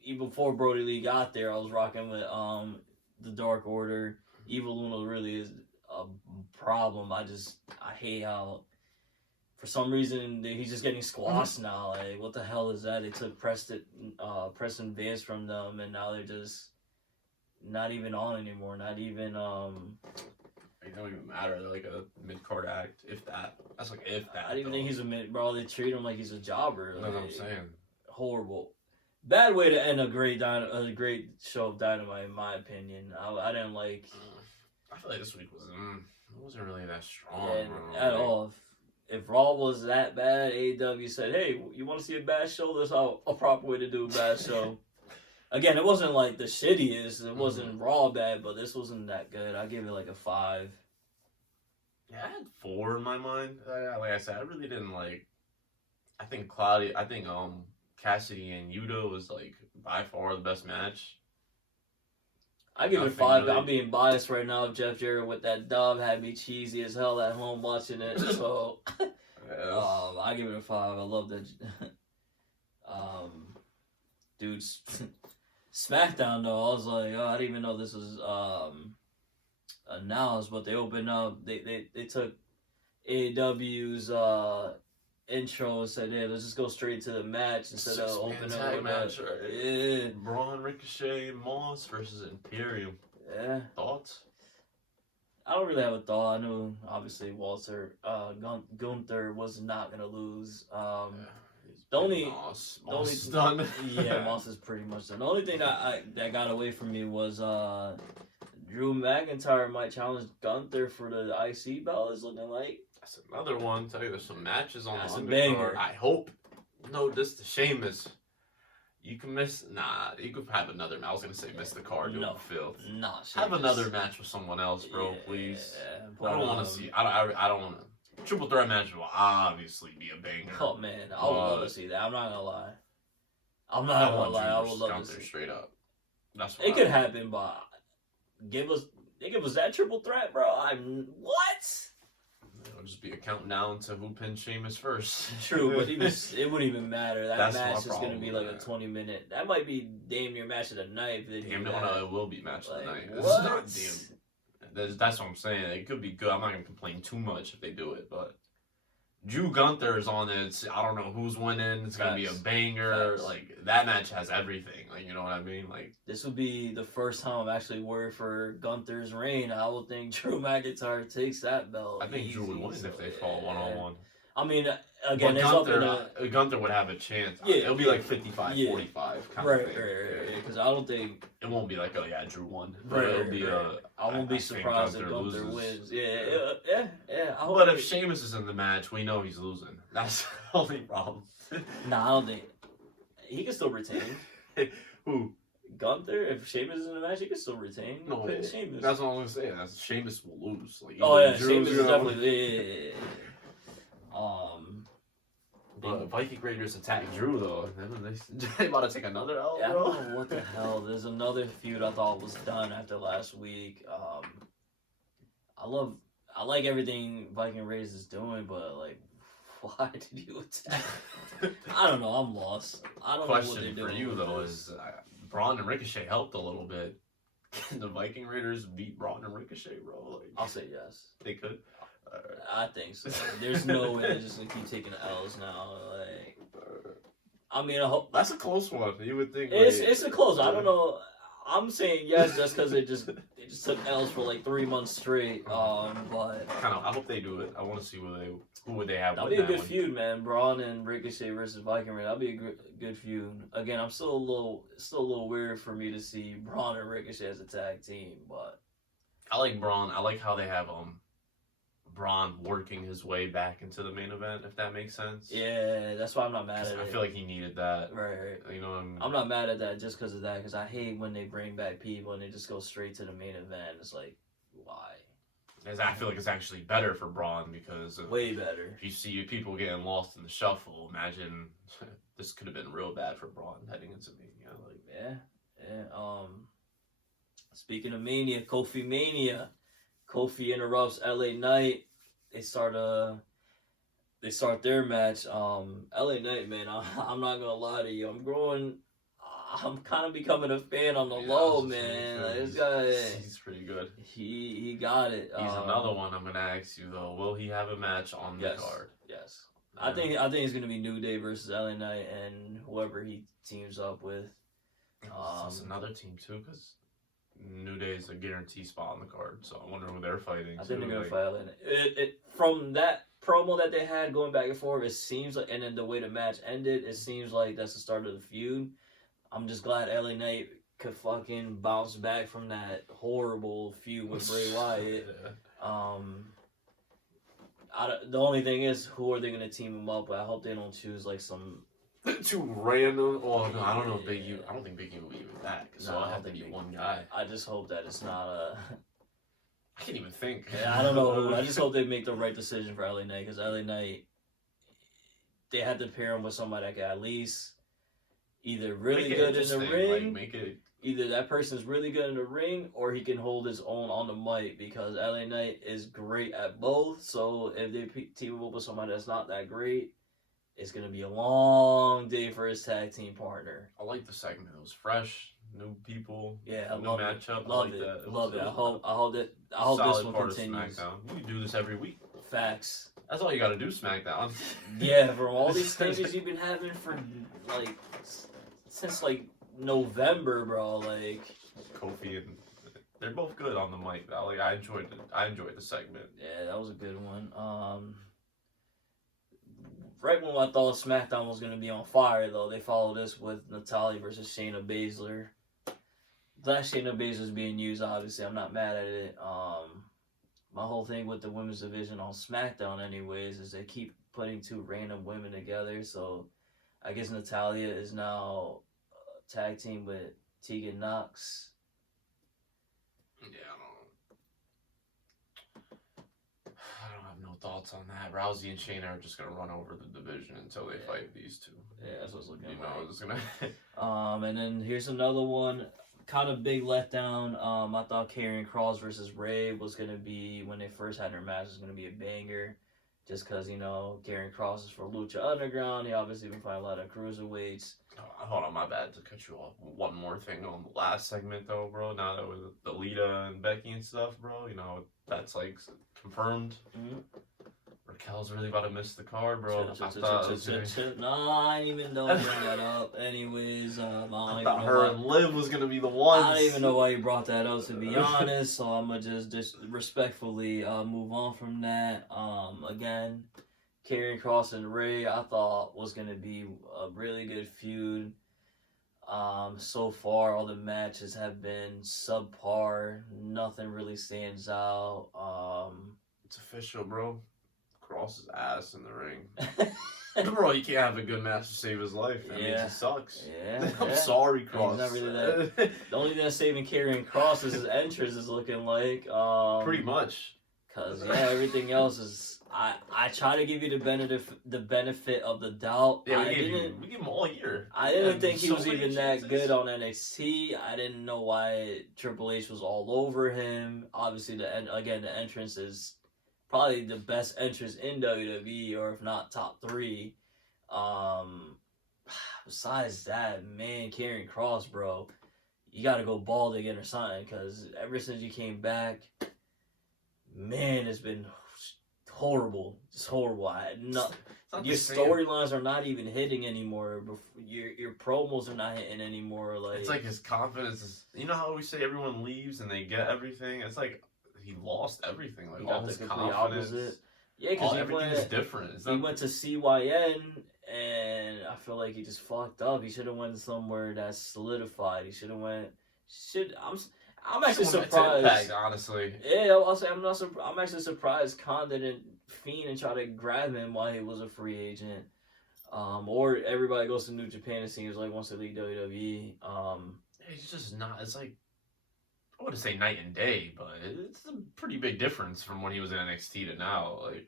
Even before Brody Lee got there, I was rocking with the Dark Order. Evil Uno really is a problem. I hate how for some reason he's just getting squashed now. Like, what the hell is that? They took Preston Vance from them, and now they're just not even on anymore. Not even It don't even matter. They're like a mid-card act, if that. That's like if that. I don't even think he's a mid, bro. They treat him like he's a jobber. That's what I'm saying. Horrible. Bad way to end a great show of Dynamite, in my opinion. I didn't like. I feel like this week wasn't really that strong. At all. If Raw was that bad, AEW said, hey, you want to see a bad show? That's a proper way to do a bad show. Again, it wasn't like the shittiest. It wasn't Raw bad, but this wasn't that good. I give it like a 5. Yeah, I had 4 in my mind. Like I said, I really didn't like. I think Cassidy and Yuta was like by far the best match. I give it 5. Really. I'm being biased right now. Jeff Jarrett with that dub had me cheesy as hell at home watching it. So, I give it a 5. I love that. Dude, SmackDown though, I was like, oh, I didn't even know this was announced, but they opened up. They took AEW's intro and said, "Yeah, let's just go straight to the match instead of opening up with match, right? Yeah, Braun, Ricochet, Moss versus Imperium. yeah." Thoughts? I don't really have a thought. I knew obviously Gunther was not gonna lose. The only Moss is done. Yeah, Moss is pretty much done. The only thing that got away from me was Drew McIntyre might challenge Gunther for the IC belt. Is looking like That's another one. Tell you, there's some matches on That's the a undercard. banger. I hope. No, this the Sheamus. You can miss. Nah, you could have another. I was gonna say miss the card. No. Filth. nah. Have Sheamus. another match with someone else, bro. Yeah, Please. but, I don't want to see. I don't want to. Triple threat match will obviously be a banger. Oh man, I would love to see that. I'm not gonna lie. I would Drew love versus to Gunther see. straight up. That's what It could happen, but give us that triple threat, bro. What? It'll just be a countdown to who pinned Sheamus first. True, but it wouldn't even matter. That That's my match is gonna problem be with like a that. 20-minute. That might be damn near match of the night. If they do Damn, that. no, it will be match of the Like, night. what? It's not damn. That's what I'm saying. It could be good. I'm not gonna complain too much if they do it, but Drew Gunther is on it. I don't know who's winning. It's gonna be a Facts. banger. Facts. Like that match has everything. Like you know what I mean? Like This would be the first time I'm actually worried for Gunther's reign. I would think Drew McIntyre takes that belt. I think Drew would easy, win so, if they fought yeah. 1-on-1. I mean, again, But it's up in the Gunther would have a chance. Yeah. It'll be like 55-45 Yeah. kind right, of thing. because I don't think It won't be like, oh yeah, Drew won. But Right, it'll be right. I won't I be think surprised if Gunther Gunther loses. wins. Yeah. I hope But if Sheamus is in the match, we know he's losing. That's the only problem. Nah, I don't think he can still retain. Who? Gunther, if Sheamus is in the match, he can still retain. No, Pin Sheamus. that's what I'm gonna say. That's Sheamus will lose. Like, Oh either yeah, Drew's Sheamus is gonna win- definitely. But Viking Raiders attack Drew though. They about to take another L, Yeah, I bro. don't know what the hell. There's another feud I thought was done after last week. I like everything Viking Raiders is doing, but like, why did you attack? I don't know. I'm lost. I don't know what they're Question doing for you with though this. is Braun and Ricochet helped a little bit. Can the Viking Raiders beat Braun and Ricochet, bro? Like, I'll say yes. they could. I think so. There's no way they're just gonna keep taking L's now. Like, I mean, I hope That's a close one. You would think it's a close. I don't know. I'm saying yes just because they just took L's for like 3 months straight. But I hope they do it. I want to see who would they have. that'll win be a that good one. feud, man. Braun and Ricochet versus Viking Raiders. That'll be a good feud. Again, I'm still a little weird for me to see Braun and Ricochet as a tag team, but I like Braun. I like how they have Braun working his way back into the main event, if that makes sense. yeah, that's why I'm not mad 'Cause at I it. feel like he needed that. Right. You know, I'm not mad at that just because of that, because I hate when they bring back people and they just go straight to the main event. It's like, why? I feel like it's actually better for Braun because Way better. if you see people getting lost in the shuffle, imagine this could have been real bad for Braun heading into Mania. Like, Yeah. Speaking of Mania, Kofi Mania. Kofi interrupts LA Knight. They start their match. LA Knight, man, I'm not gonna lie to you. I'm kind of becoming a fan on the low, man. Like, this guy, he's pretty good. he got it. He's another one I'm gonna ask you though. Will he have a match on the card? Yes. I think it's gonna be New Day versus LA Knight and whoever he teams up with. That's another team too, because New Day is a guarantee spot on the card. So I wonder who they're fighting. I think they're gonna like, fight LA Knight. It from that promo that they had going back and forth, it seems like, and then the way the match ended, it seems like that's the start of the feud. I'm just glad LA Knight could fucking bounce back from that horrible feud with Bray Wyatt. The only thing is, who are they gonna team him up with? I hope they don't choose like some. Too random. Oh no, I don't know. Big U. I don't think Big U will be with that. So No, I I have to don't be think one guy. I just hope that it's not a. I can't even think. I don't know. I just hope they make the right decision for LA Knight, because LA Knight, they had to pair him with somebody that can at least either really good in the ring. Like, make it. Either that person's really good in the ring, or he can hold his own on the mic, because LA Knight is great at both. So if they team up with somebody that's not that great, it's gonna be a long day for his tag team partner. I like the segment. It was fresh. new people. Yeah, I new love matchup. it. Love I like it. that. Love it. I hope this solid one part continues. of SmackDown. We do this every week. Facts. That's all you got to do, SmackDown. Yeah, from all these changes you've been having for like since like November, bro. Like Kofi and they're both good on the mic. Like I enjoyed the segment. yeah, that was a good one. Right when I thought SmackDown was gonna be on fire, though, they followed this with Natalia versus Shayna Baszler. That Shayna Baszler's being used, obviously, I'm not mad at it. My whole thing with the women's division on SmackDown, anyways, is they keep putting two random women together. So I guess Natalia is now tag team with Tegan Knox. Yeah, I don't have no thoughts on that. Rousey and Shayna are just gonna run over the division until they fight these two. Yeah, that's what's looking like. It's gonna. And then here's another one. Kind of big letdown. I thought Karrion Kross versus Ray was gonna be, when they first had their match, was gonna be a banger, just because Karrion Kross is for Lucha Underground. He obviously been fighting a lot of cruiserweights. Hold on, my bad to cut you off. One more thing on the last segment though, bro. Now that with the Lita and Becky and stuff, bro, that's like confirmed. Mm-hmm. Raquel's really about to miss the card, bro. No, I didn't even know to bring that up. Anyways, I thought her and Liv was gonna be the ones. I don't even know why you brought that up, to be honest. So I'm gonna just respectfully move on from that. Again, Karrion Kross and Ray, I thought was gonna be a really good feud. So far, all the matches have been subpar. Nothing really stands out. It's official, bro. Cross his ass in the ring. Bro, you can't have a good match to save his life. That means he sucks. Yeah. I'm sorry, Cross. He's not really that. The only thing that's saving Karrion Kross is his entrance is looking like. Pretty much. Cause everything else is. I try to give you the benefit of the doubt. Yeah, we gave him all year. I didn't think he was even that good on NXT. I didn't know why Triple H was all over him. Obviously, the entrance is probably the best entrance in WWE, or if not top 3. Besides that, man, Karrion Kross, bro, you gotta go bald again or something. Cause ever since you came back, man, it's been horrible. Just horrible. Your storylines are not even hitting anymore. Your promos are not hitting anymore. Like, it's like his confidence is. You know how we say everyone leaves and they get everything. It's like he lost everything. Like all his confidence. Opposite. Yeah, because everything is different. He went to CYN, and I feel like he just fucked up. He should have went somewhere that's solidified. He should have went. I'm actually surprised. Impact, honestly. Yeah, I'll say I'm actually surprised Khan didn't fiend and try to grab him while he was a free agent. Or everybody goes to New Japan and seems like wants to leave WWE. He's just not. It's like, I wouldn't say night and day, but it's a pretty big difference from when he was in NXT to now. Like,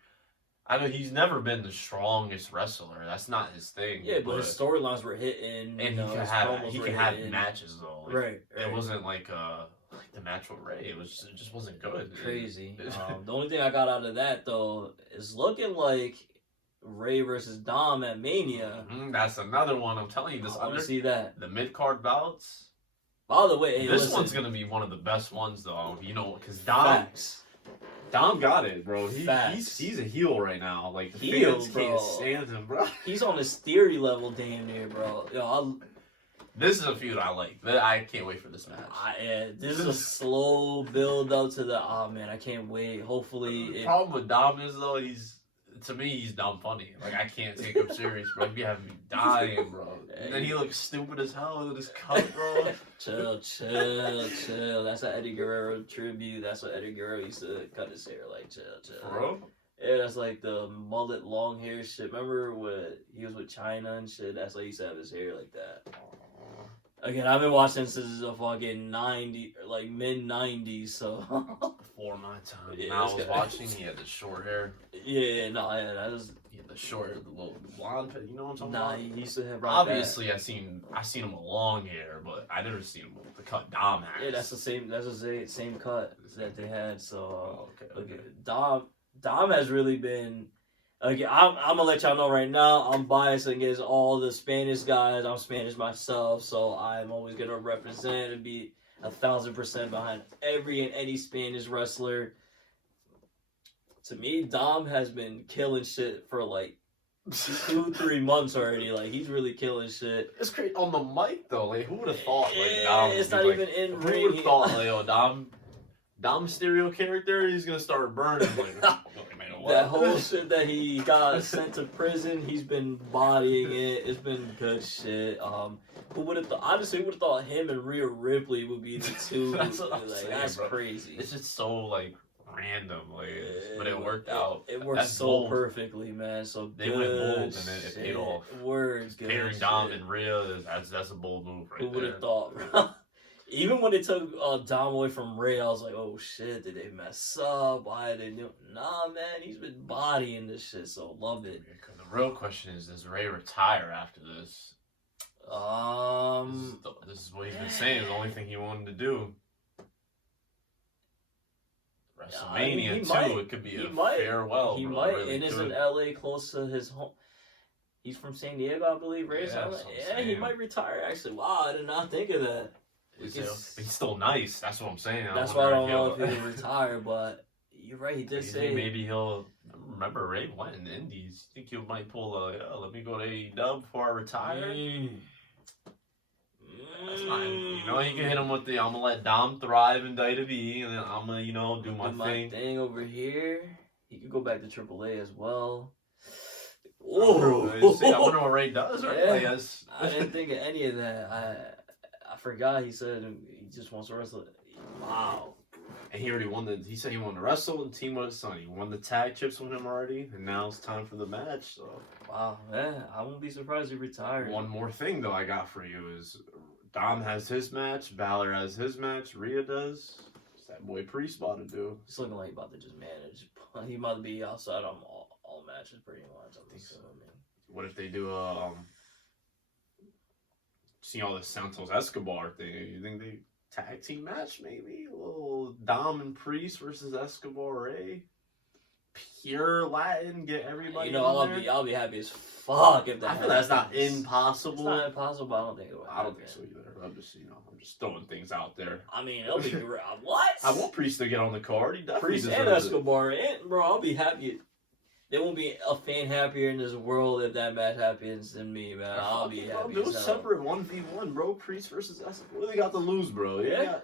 I know he's never been the strongest wrestler. That's not his thing. Yeah, but his storylines were hitting. And he could have matches though. Like, right. It wasn't like the match with Ray. It just wasn't good. Crazy. The only thing I got out of that though is looking like Ray versus Dom at Mania. That's another one. I'm telling you, I want to see that. The mid card bouts. By the way, this one's gonna be one of the best ones though. Because Dom got it, bro. He's a heel right now. Like the fans can't stand him, bro. He's on his theory level, damn near, bro. Yo, this is a feud I like. I can't wait for this match. This is a slow build up to the. Oh man, I can't wait. Hopefully, the problem with Dom is though to me he's dumb funny. Like I can't take him serious, bro. He'd be having me dying, bro. And then he looks stupid as hell with his cut, bro. Chill. That's an Eddie Guerrero tribute. That's what Eddie Guerrero used to cut his hair like. Chill. Bro? Yeah, that's like the mullet long hair shit. Remember when he was with China and shit? That's why he used to have his hair like that. Again, I've been watching since the fucking mid 90s, so. Before my time. Yeah, I was watching, he had the short hair. Yeah, that was. He had the little blonde, you know what I'm talking about? Nah, he used to have. Obviously, I seen him with long hair, but I never seen him with the cut Dom has. Yeah, that's the same cut that they had. So, okay. Dom has really been. Again, I'm gonna let y'all know right now. I'm biased against all the Spanish guys. I'm Spanish myself, so I'm always gonna represent and be 1,000% behind every and any Spanish wrestler. To me, Dom has been killing shit for like 2-3 months already. Like he's really killing shit. It's great on the mic though. Like who would have thought? Like Yeah, Dom. it's would not be, even like, in Who ring. would have thought? Like, yo, Dom Mysterio character, he's gonna start burning. Like, man, what? That whole shit that he got sent to prison, he's been bodying it. It's been good shit. Who would have thought? Honestly, who would have thought him and Rhea Ripley would be the two? That's what I'm like, saying, that's bro. crazy. It's just so like random, like, but it worked out. It worked That's so bold. perfectly, man. So They good went bold and it paid shit. off. Words, good Pairing shit. Dom and Rhea, that's a bold move right Who would there. have thought, bro? Even when they took Dom away from Ray, I was like, oh shit, did they mess up? Why did they do? Nah, man, he's been bodying this shit, so love it. Because the real question is, does Ray retire after this? This is what he's been saying. The only thing he wanted to do. WrestleMania he too. might. It could be He a might. farewell. He bro. might, Really and it's in could. LA close to his home. He's from San Diego, I believe, right? Yeah, So that's what I'm yeah, he saying. might retire. Actually, wow, I did not think of that. He's still nice. That's what I'm saying. That's why I don't know if he'll retire, but you're right. He did You say think maybe he'll. Remember, Ray went in the Indies. You think he might pull a? Let me go to AEW before I retire. That's fine. You know, he can hit him with the. I'm gonna let Dom thrive in WWE, and then I'm gonna, do my thing. over here. He could go back to AAA as well. See, I wonder what Ray does. Right? Yeah. I guess. I didn't think of any of that. I forgot he said he just wants to wrestle. Wow. And he already won the. He said he wanted to wrestle and team with his son. He won the tag chips with him already, and now it's time for the match. So. Wow, man, I won't be surprised if he retired. One more thing though, I got for you is Dom has his match, Balor has his match, Rhea does. What's that boy Priest about to do? It's looking like he's about to just manage. He might be outside on all matches pretty much. I think so. What if they do a see all this Santos Escobar thing? You think they tag team match maybe? A little Dom and Priest versus Escobar Ray? Pure Latin, get everybody. I'll be happy as fuck if that. I feel that's not happens. impossible. It's not impossible, but I don't think it will. I don't think so either. I'm just throwing things out there. I mean, it'll be great. What? I want Priest to get on the card. He definitely Priest and deserves it. Escobar, and bro, I'll be happy. There won't be a fan happier in this world if that match happens than me, man. I'll be happy. Do as hell. separate 1v1, bro. Priest versus Escobar. What do they got to lose, bro? Yeah.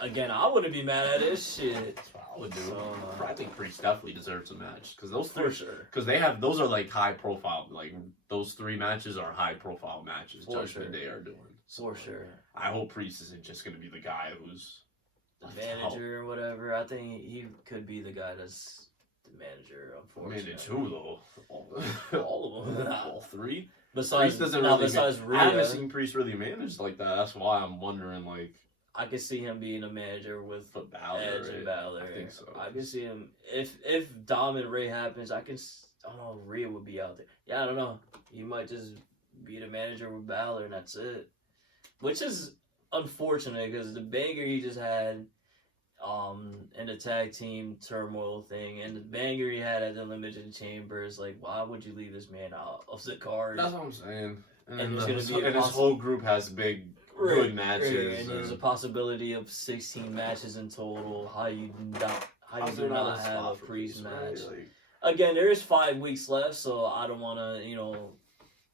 Again, I wouldn't be mad at this shit. That's what I would do. So, I think Priest definitely deserves a match because those For three, sure. because those are like high profile. Like those three matches are high profile matches. For Judgment sure. Day are doing. For sure. I hope Priest isn't just gonna be the guy who's The manager or whatever. I think he could be the guy that's the manager, unfortunately. Manage who though? All of them. All three. Besides, Priest doesn't really. besides I haven't Rhea, seen Priest really managed like that. That's why I'm wondering, like, I could see him being a manager with for Balor. Edge and right? Balor. I think so. I can see him if Dom and Ray happens. I don't know. Rhea would be out there. Yeah, I don't know. He might just be the manager with Balor and that's it. Which is unfortunate because the banger he just had, in the tag team turmoil thing, and the banger he had at the Elimination Chamber is like, why would you leave this man out of the card? That's what I'm saying. And there's gonna be a this whole group has big, good matches. And there's a possibility of 16 matches in total. How you do not have a Priest match? Like, Again, there is 5 weeks left, so I don't want to,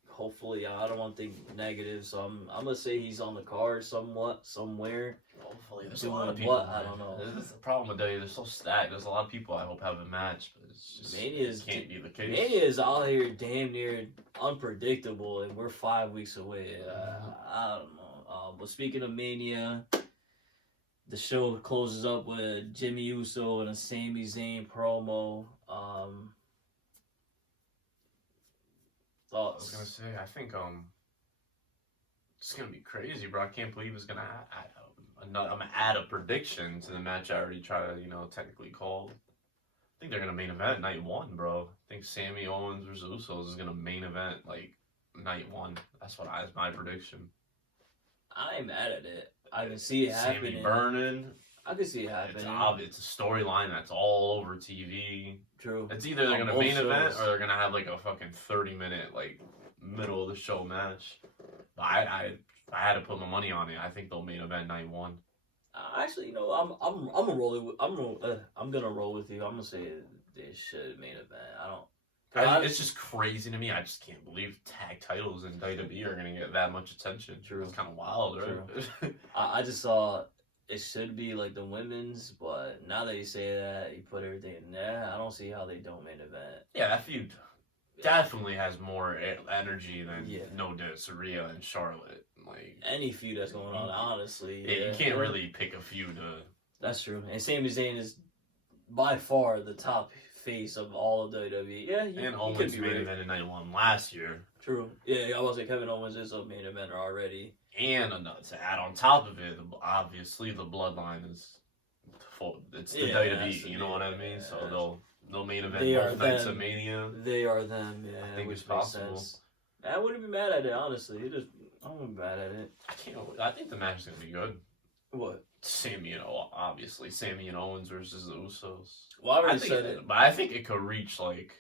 hopefully, I don't want to think negative. So I'm gonna say he's on the card somewhere. hopefully, there's Doing a lot of people. what? I don't know. This is the problem with WWE. They're so stacked. There's a lot of people I hope have a match, but it's just can't be the case. Mania is out here damn near unpredictable, and we're 5 weeks away. I don't know. But speaking of Mania, the show closes up with Jimmy Uso and a Sami Zayn promo. I was Thoughts? gonna say, I think it's gonna be crazy, bro. I can't believe it's gonna I'm gonna add a prediction to the match I already tried to, technically call. I think they're gonna main event night 1, bro. I think Sammy Owens versus Usos is gonna main event like night 1. That's my prediction. I ain't mad at it. I can see it Sammy happening. burning. I could see it happening. It's a storyline that's all over TV. True. It's either they're gonna main event or they're gonna have like a fucking 30-minute like middle of the show match. But if I had to put my money on it, I think they'll main event night one. Actually, you know, I'm gonna roll with you. I'm gonna say they should main event. It's just crazy to me. I just can't believe tag titles in WWE are gonna get that much attention. True. It's kind of wild, right? I just saw it should be like the women's, but now that you say that, you put everything in there. I don't see how they don't main event. Yeah, that feud definitely has more energy than No Doubt Rhea and Charlotte. Like any feud that's going on, honestly. You can't really pick a feud. That's true. And Sami Zayn is by far the top face of all of WWE. Yeah, and Owens main event in night one last year. True. Yeah, I was say Kevin Owens is a main eventer already. And to add on top of it, obviously the bloodline is full. It's the WWE. You know what I mean? So they'll main event both nights of Mania. They are them. Yeah, I think it's possible. I wouldn't be mad at it, honestly. I wouldn't be mad at it. I think the match is gonna be good. What? Sami and Owens versus the Usos. Well, I already said it. But I think it could reach like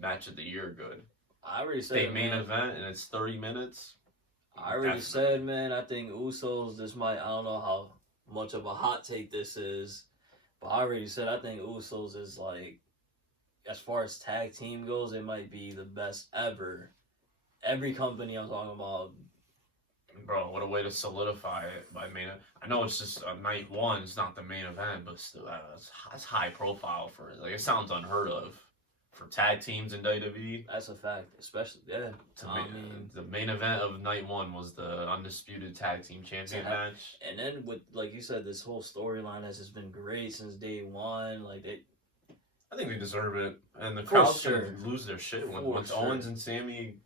match of the year good. I already said it. They main event and it's 30 minutes. I already said, man, I think Usos, I don't know how much of a hot take this is, but I already said I think Usos is like, as far as tag team goes, it might be the best ever. Every company I'm talking about. Bro, what a way to solidify it by main event. I know it's just night one, it's not the main event, but still, that's high profile for it. Like, it sounds unheard of for tag teams in WWE. That's a fact, especially, yeah. The main event of night one was the undisputed tag team champion match. And then with, like you said, this whole storyline has just been great since day one. Like, I think they deserve it. And the crowd's gonna lose their shit once Owens and Sami,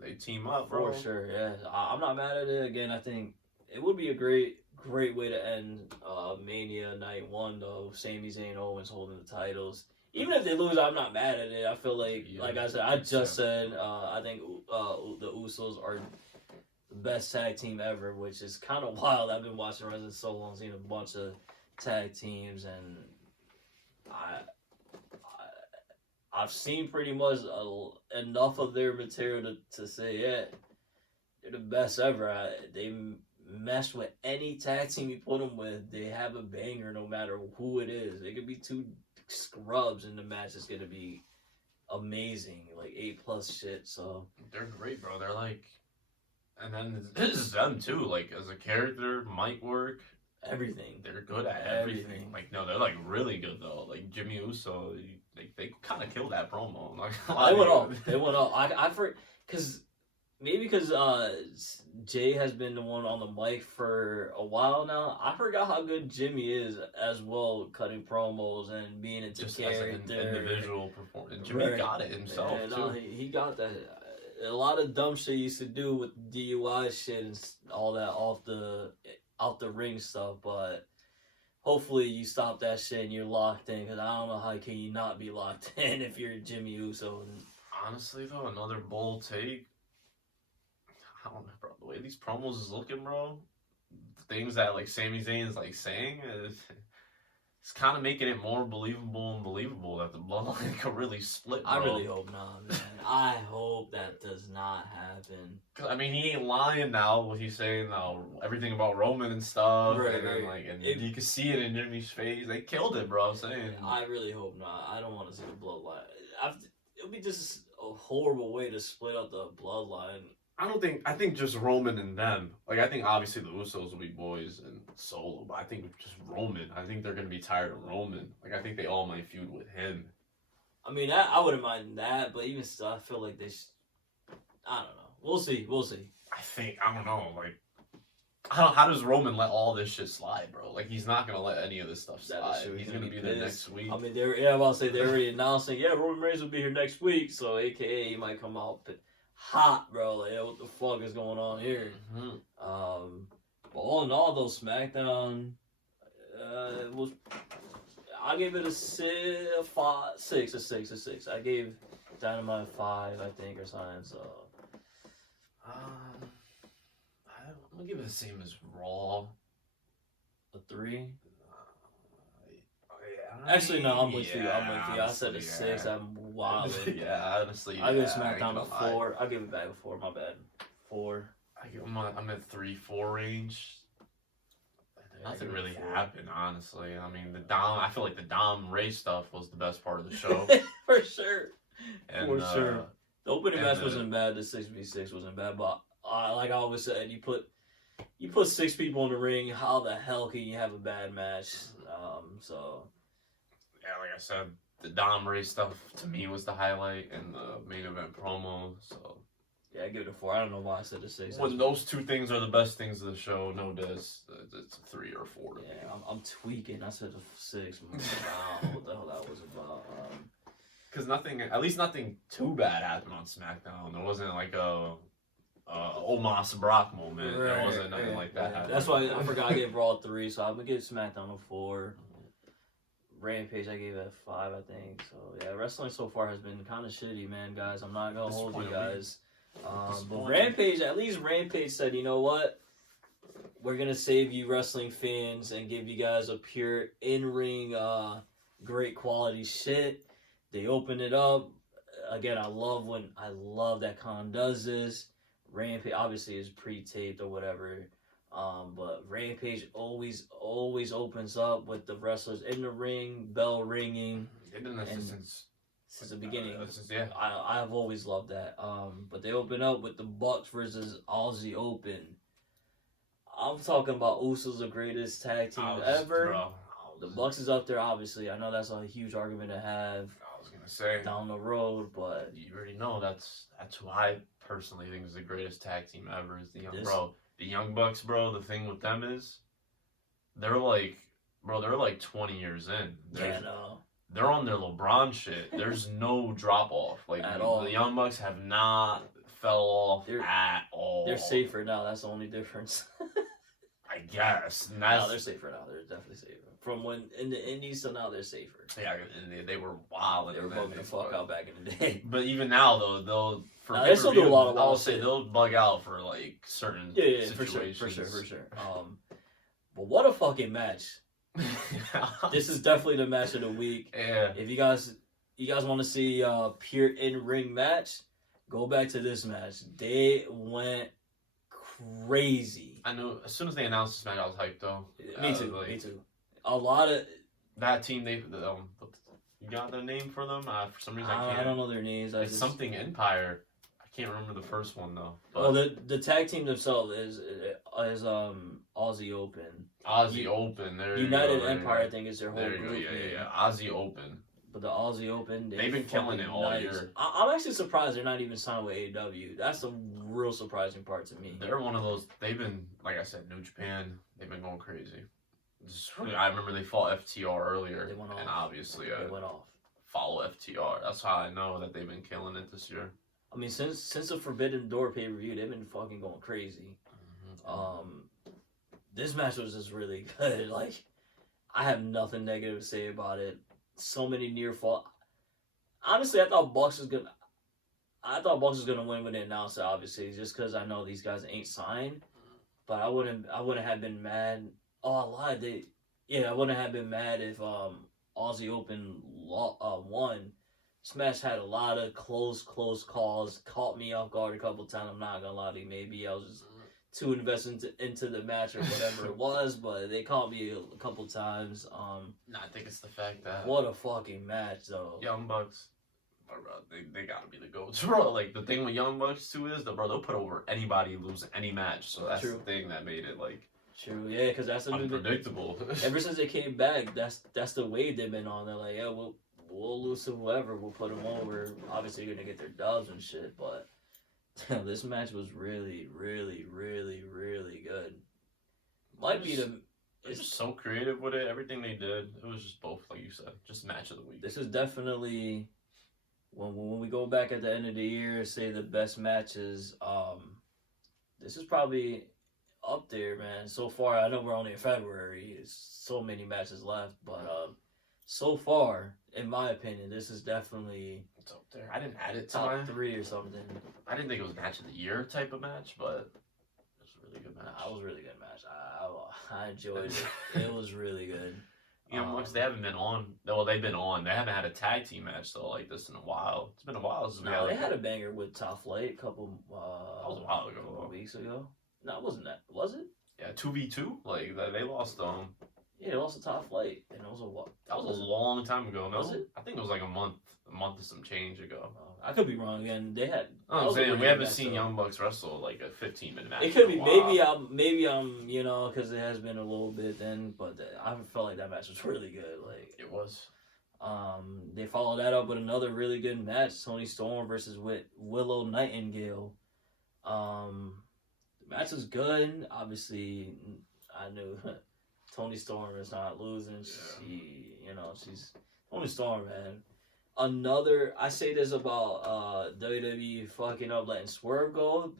they team up, bro. For sure, yeah. I'm not mad at it. Again, I think it would be a great way to end Mania Night 1, though. Sami Zayn, Owens holding the titles. Even if they lose, I'm not mad at it. I feel like I said, I think the Usos are the best tag team ever, which is kind of wild. I've been watching wrestling so long, seen a bunch of tag teams, and I've seen pretty much enough of their material to say, yeah, they're the best ever. They mesh with any tag team you put them with. They have a banger no matter who it is. It could be two scrubs in the match. It's going to be amazing. Like 8+ shit, so. They're great, bro. They're like, and then this is them too. Like, as a character, mic work. Everything. They're good at everything. Like, no, they're like really good though. Like Jimmy Uso, they kind of killed that promo. Like, they went off. I because Jay has been the one on the mic for a while now. I forgot how good Jimmy is as well, cutting promos and being into just character. As an individual performance. Jimmy got it himself too. He got that. A lot of dumb shit he used to do with DUI shit and all that out the ring stuff, but hopefully you stop that shit and you're locked in, because I don't know how can you not be locked in if you're Jimmy Uso. Honestly though, another bold take. I don't know, bro. The way these promos is looking, bro, the things that like Sami Zayn is like saying, it's kind of making it more believable that the bloodline could really split, bro. I really hope not, man. I hope that does not happen. I mean, he ain't lying now. What he's saying now, everything about Roman and stuff, and you can see it in Jimmy's face. They killed it, bro. I'm saying. I really hope not. I don't want to see the bloodline. It'll be just a horrible way to split up the bloodline. I think just Roman and them. Like, I think obviously the Usos will be boys and Solo, but I think just Roman. I think they're going to be tired of Roman. Like, I think they all might feud with him. I mean, I wouldn't mind that, but even still, I feel like I don't know. We'll see. I don't know. Like, how does Roman let all this shit slide, bro? Like, he's not going to let any of this stuff slide. He's going to be there next week. I mean, they're already announcing, Roman Reigns will be here next week, so AKA he might come out hot, bro. Like, what the fuck is going on here? Mm-hmm. But all in all, though, SmackDown was. I gave it a 6. I gave Dynamite 5, I think, or something. So, I'm gonna give it the same as Raw. A 3. Actually, no, I'm with you. Yeah, I'm with you. I said a honestly, 6. yeah. I'm wild. Yeah, honestly, I give yeah, I ain't SmackDown gonna a lie. 4. I'll give it back a 4. My bad. 4. I'm at 3-4 range. Yeah, Nothing give it a really 4. happened, honestly. I mean, I feel like the Dom Ray stuff was the best part of the show. For sure. And, For sure. The opening and match the- wasn't bad. The 6v6 wasn't bad. But like I always said, you put 6 people in the ring. How the hell can you have a bad match? So yeah, like I said, the Dom Ray stuff to me was the highlight and the main event promo. So yeah, I give it a 4. I don't know why I said a 6. when those two things are the best things of the show, no diss, it's a 3 or 4 to me. Yeah, I'm tweaking. I said a 6. I don't know what the hell that was about. Because at least nothing too bad happened on SmackDown. There wasn't like a Omos Brock moment. There wasn't nothing like that. Right. That's why I forgot I gave Raw 3, so I'm gonna give SmackDown a 4. Rampage I gave it a 5, I think. So yeah, wrestling so far has been kind of shitty, man, guys. I'm not gonna hold you guys. But Rampage, at least Rampage said, you know what? We're gonna save you wrestling fans and give you guys a pure in-ring, great quality shit. They open it up. Again, I love that Khan does this. Rampage obviously is pre-taped or whatever. But Rampage always opens up with the wrestlers in the ring, bell ringing. They've done this since the beginning. Yeah. I've always loved that. But they open up with the Bucks versus Aussie Open. I'm talking about Usos, the greatest tag team ever. The Bucks is up there, obviously. I know that's a huge argument to have. I was gonna say down the road, but you already know that's who I personally think is the greatest tag team ever. Is the Young Bucks, bro. The thing with them is they're like 20 years in. They're on their LeBron shit. There's no drop off. Like at all. The Young Bucks have not fell off at all. They're safer now. That's the only difference. I guess. No, they're safer now. They're definitely safer. From when in the Indies to now, they're safer. Yeah, and they were wild. They were bugging the fuck out back in the day. But even now, though, they still do a lot of wild shit. They'll bug out for like certain situations. For sure. But what a fucking match! This is definitely the match of the week. Yeah. If you guys want to see a pure in-ring match, go back to this match. They went crazy. I know. As soon as they announced this match, I was hyped though. Me too. A lot of that team. You got the name for them? For some reason, I can't. I don't know their names. It's something Empire. I can't remember the first one though. But the tag team themselves is Aussie Open. Aussie Open. There United Empire, I think, is their whole group. Yeah. Aussie Open. But the Aussie Open, they've been killing it all year. I'm actually surprised they're not even signed with AEW. That's the real surprising part to me. They're one of those. They've been, like I said, New Japan. They've been going crazy. I remember they fought FTR earlier, they went off. And obviously they went off. Follow FTR. That's how I know that they've been killing it this year. I mean, since the Forbidden Door pay-per-view, they've been fucking going crazy. This match was just really good. Like, I have nothing negative to say about it. So many near fall. Honestly, I thought Bucks was gonna win when they announced it. Obviously, just because I know these guys ain't signed. But I wouldn't have been mad. Oh, I lied. I wouldn't have been mad if Aussie Open won. This match had a lot of close calls. Caught me off guard a couple times. I'm not gonna lie to you. Maybe I was just too invested into the match or whatever it was, but they caught me a couple times. I think it's the fact that what a fucking match, though. Young Bucks, bro, they gotta be the goats, bro. Like the thing with Young Bucks too is they'll put over anybody, lose any match. So that's the thing that made it like true. Yeah, because that's unpredictable. Ever since they came back, that's the wave they've been on. They're like, yeah, we'll lose to whoever, we'll put them over. Obviously, you're gonna get their dubs and shit, but this match was really, really, really, really good. They're just so creative with it. Everything they did, it was just both, like you said, just match of the week. This is definitely when we go back at the end of the year and say the best matches. This is probably up there, man. So far, I know we're only in February. There's so many matches left, but so far, in my opinion, this is definitely it's up there. I didn't add it to top 3 or something. I didn't think it was match of the year type of match, but it was a really good match. It was a really good match. I enjoyed it. It was really good. Young Bucks, they haven't been on. Well, they've been on. They haven't had a tag team match though like this in a while. It's been a while since we No, had. they had a banger with Top Flight a couple. That was a while ago. A couple weeks ago. No, it wasn't that. Was it? Yeah, 2v2. Like they lost. Yeah, they lost to Top Flight, and it was a what? That was a long time ago. No, Was it? I think it was like a month and some change ago. I could be wrong again. They had. I'm saying we haven't seen Young Bucks wrestle like a 15-minute match. It could be in a while. maybe I'm you know because it has been a little bit then, but I felt like that match was really good. Like It was. they followed that up with another really good match: Tony Storm versus Willow Nightingale. The match was good. Obviously, I knew Tony Storm is not losing. Yeah. She's Tony Storm, man. I say this about WWE fucking up letting Swerve go.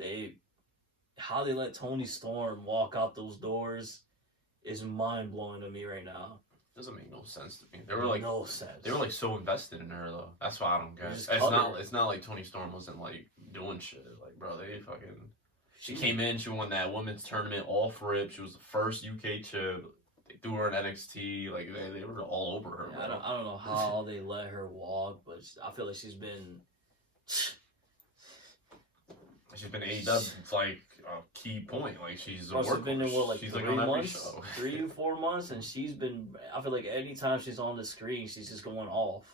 How they let Tony Storm walk out those doors is mind blowing to me right now. Doesn't make no sense to me. They were like no sense. They were like so invested in her though. That's why I don't get it. It's not like Tony Storm wasn't like doing shit. Like bro, they fucking. She came in. She won that women's tournament off rip. She was the first UK chip. They threw her in NXT. Like they were all over her. Yeah, I don't know how they let her walk, but I feel like she's been AEW like a key point. Like she's a she's been in what, like she's 3 like on every months, show. 3 or 4 months, and she's been. I feel like anytime she's on the screen, she's just going off.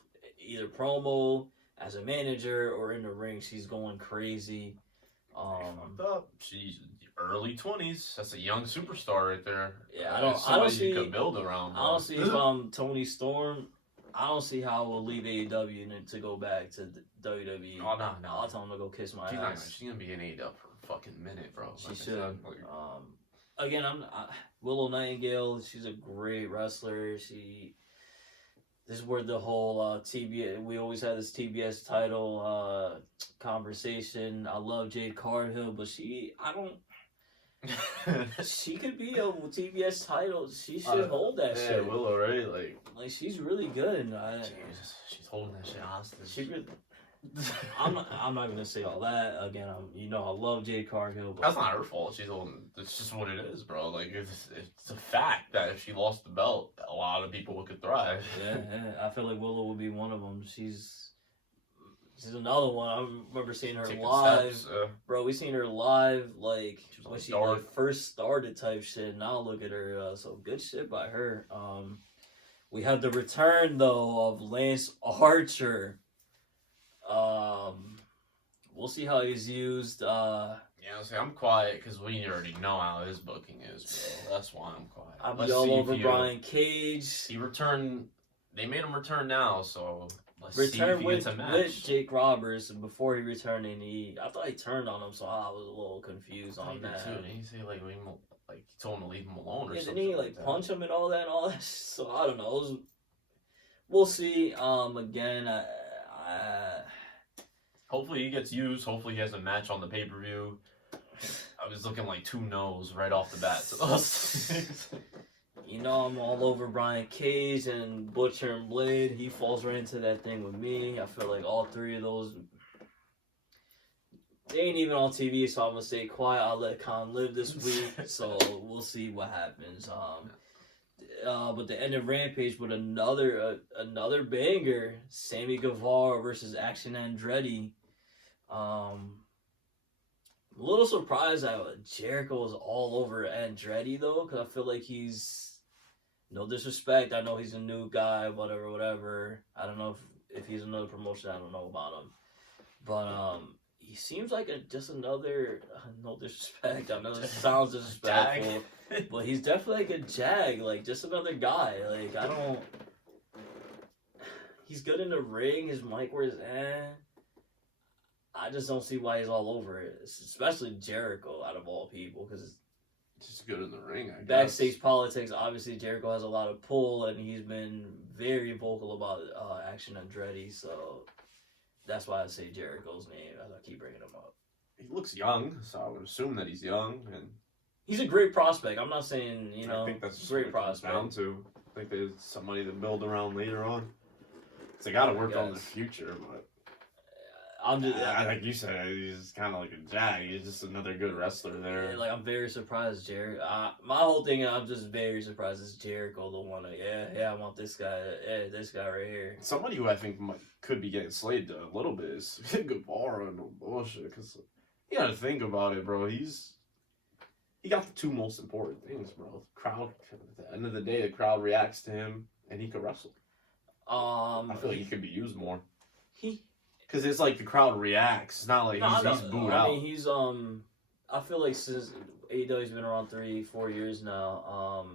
Either promo, as a manager, or in the ring, she's going crazy. Fucked up. She's early 20s. That's a young superstar right there. Yeah, I don't see. You could build around. Bro. Honestly, if I'm Tony Storm, I don't see how we'll leave AEW to go back to WWE. Oh no. I'll tell him to go kiss my ass. She's gonna be in AEW for a fucking minute, bro. She should. Again, Willow Nightingale. She's a great wrestler. This is where the whole TBS. We always had this TBS title conversation. I love Jade Cargill, but she could be a TBS title. She should hold that shit. Yeah, Willow, right? Like she's really good. Jesus, she's holding that shit hostage. She really. I'm not gonna say all that again. I love Jade Cargill, but that's not her fault. She's holding. It's just what it is, bro. Like it's a fact that if she lost the belt, a lot of people could thrive. Yeah, I feel like Willow would be one of them. She's another one. I remember seeing her live, bro. We seen her live like when she like, first started type shit. Now look at her. So good shit by her. We have the return though of Lance Archer. We'll see how he's used. I'm quiet because we already know how his booking is, bro. That's why I'm quiet. I'll be all over Brian Cage. He returned. They made him return now, so let's see if he with, gets a match. With Jake Roberts, and before he returned, I thought he turned on him, so I was a little confused on that. Too. Didn't he say like he told him to leave him alone or something? Didn't he like punch him and all that? So I don't know. We'll see. Again, hopefully he gets used. Hopefully he has a match on the pay-per-view. I was looking like 2 no's right off the bat. I'm all over Brian Cage and Butcher and Blade. He falls right into that thing with me. I feel like all 3 of those, they ain't even on TV, so I'm gonna stay quiet. I'll let Khan live this week. So we'll see what happens. But the end of Rampage with another banger, Sammy Guevara versus Action Andretti. A little surprised that Jericho is all over Andretti though, because I feel like he's, no disrespect, I know he's a new guy, whatever. I don't know if he's another promotion, I don't know about him, but he seems like just another, no disrespect, I know this sounds disrespectful, but he's definitely like a jag, like just another guy. Like he's good in the ring, his mic wears I just don't see why he's all over it, especially Jericho out of all people, because it's just good in the ring, I guess. Backstage politics, obviously Jericho has a lot of pull, and he's been very vocal about Action Andretti, so that's why I say Jericho's name as I keep bringing him up. He looks young, so I would assume that he's young, and he's a great prospect. I'm not saying, I think that's great what it comes prospect. down to. I think there's somebody to build around later on. They got to work on the future, but I'm just like you said, he's kind of like a jag. He's just another good wrestler there. like I'm very surprised, Jericho. My whole thing, I'm just very surprised is Jericho the one. I want this guy. Yeah, this guy right here. Somebody who I think could be getting slayed a little bit is Guevara and no bullshit. Because you got to think about it, bro. He got the two most important things, bro. The crowd. At the end of the day, the crowd reacts to him, and he could wrestle. I feel like he could be used more. Because it's like the crowd reacts. It's not like he's booed out. I mean, he's I feel like since AEW's been around 3-4 years now,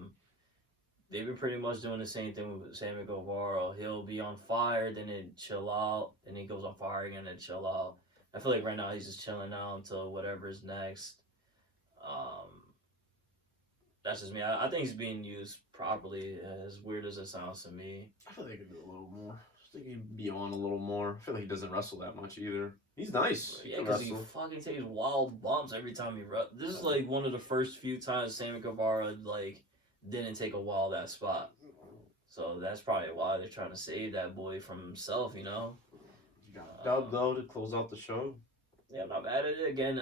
they've been pretty much doing the same thing with Sammy Guevara. He'll be on fire, then it chill out, and he goes on fire again, and chill out. I feel like right now he's just chilling out until whatever's next. That's just me. I think he's being used properly, as weird as it sounds to me. I feel like he could do a little more. I think he'd be on a little more. I feel like he doesn't wrestle that much either. He's nice. Yeah, because he fucking takes wild bumps every time he wrestles. This is like one of the first few times Sammy Guevara like didn't take a wild that spot. So that's probably why they're trying to save that boy from himself, you know. You got dub though to close out the show. Yeah, I'm not mad at it. Again,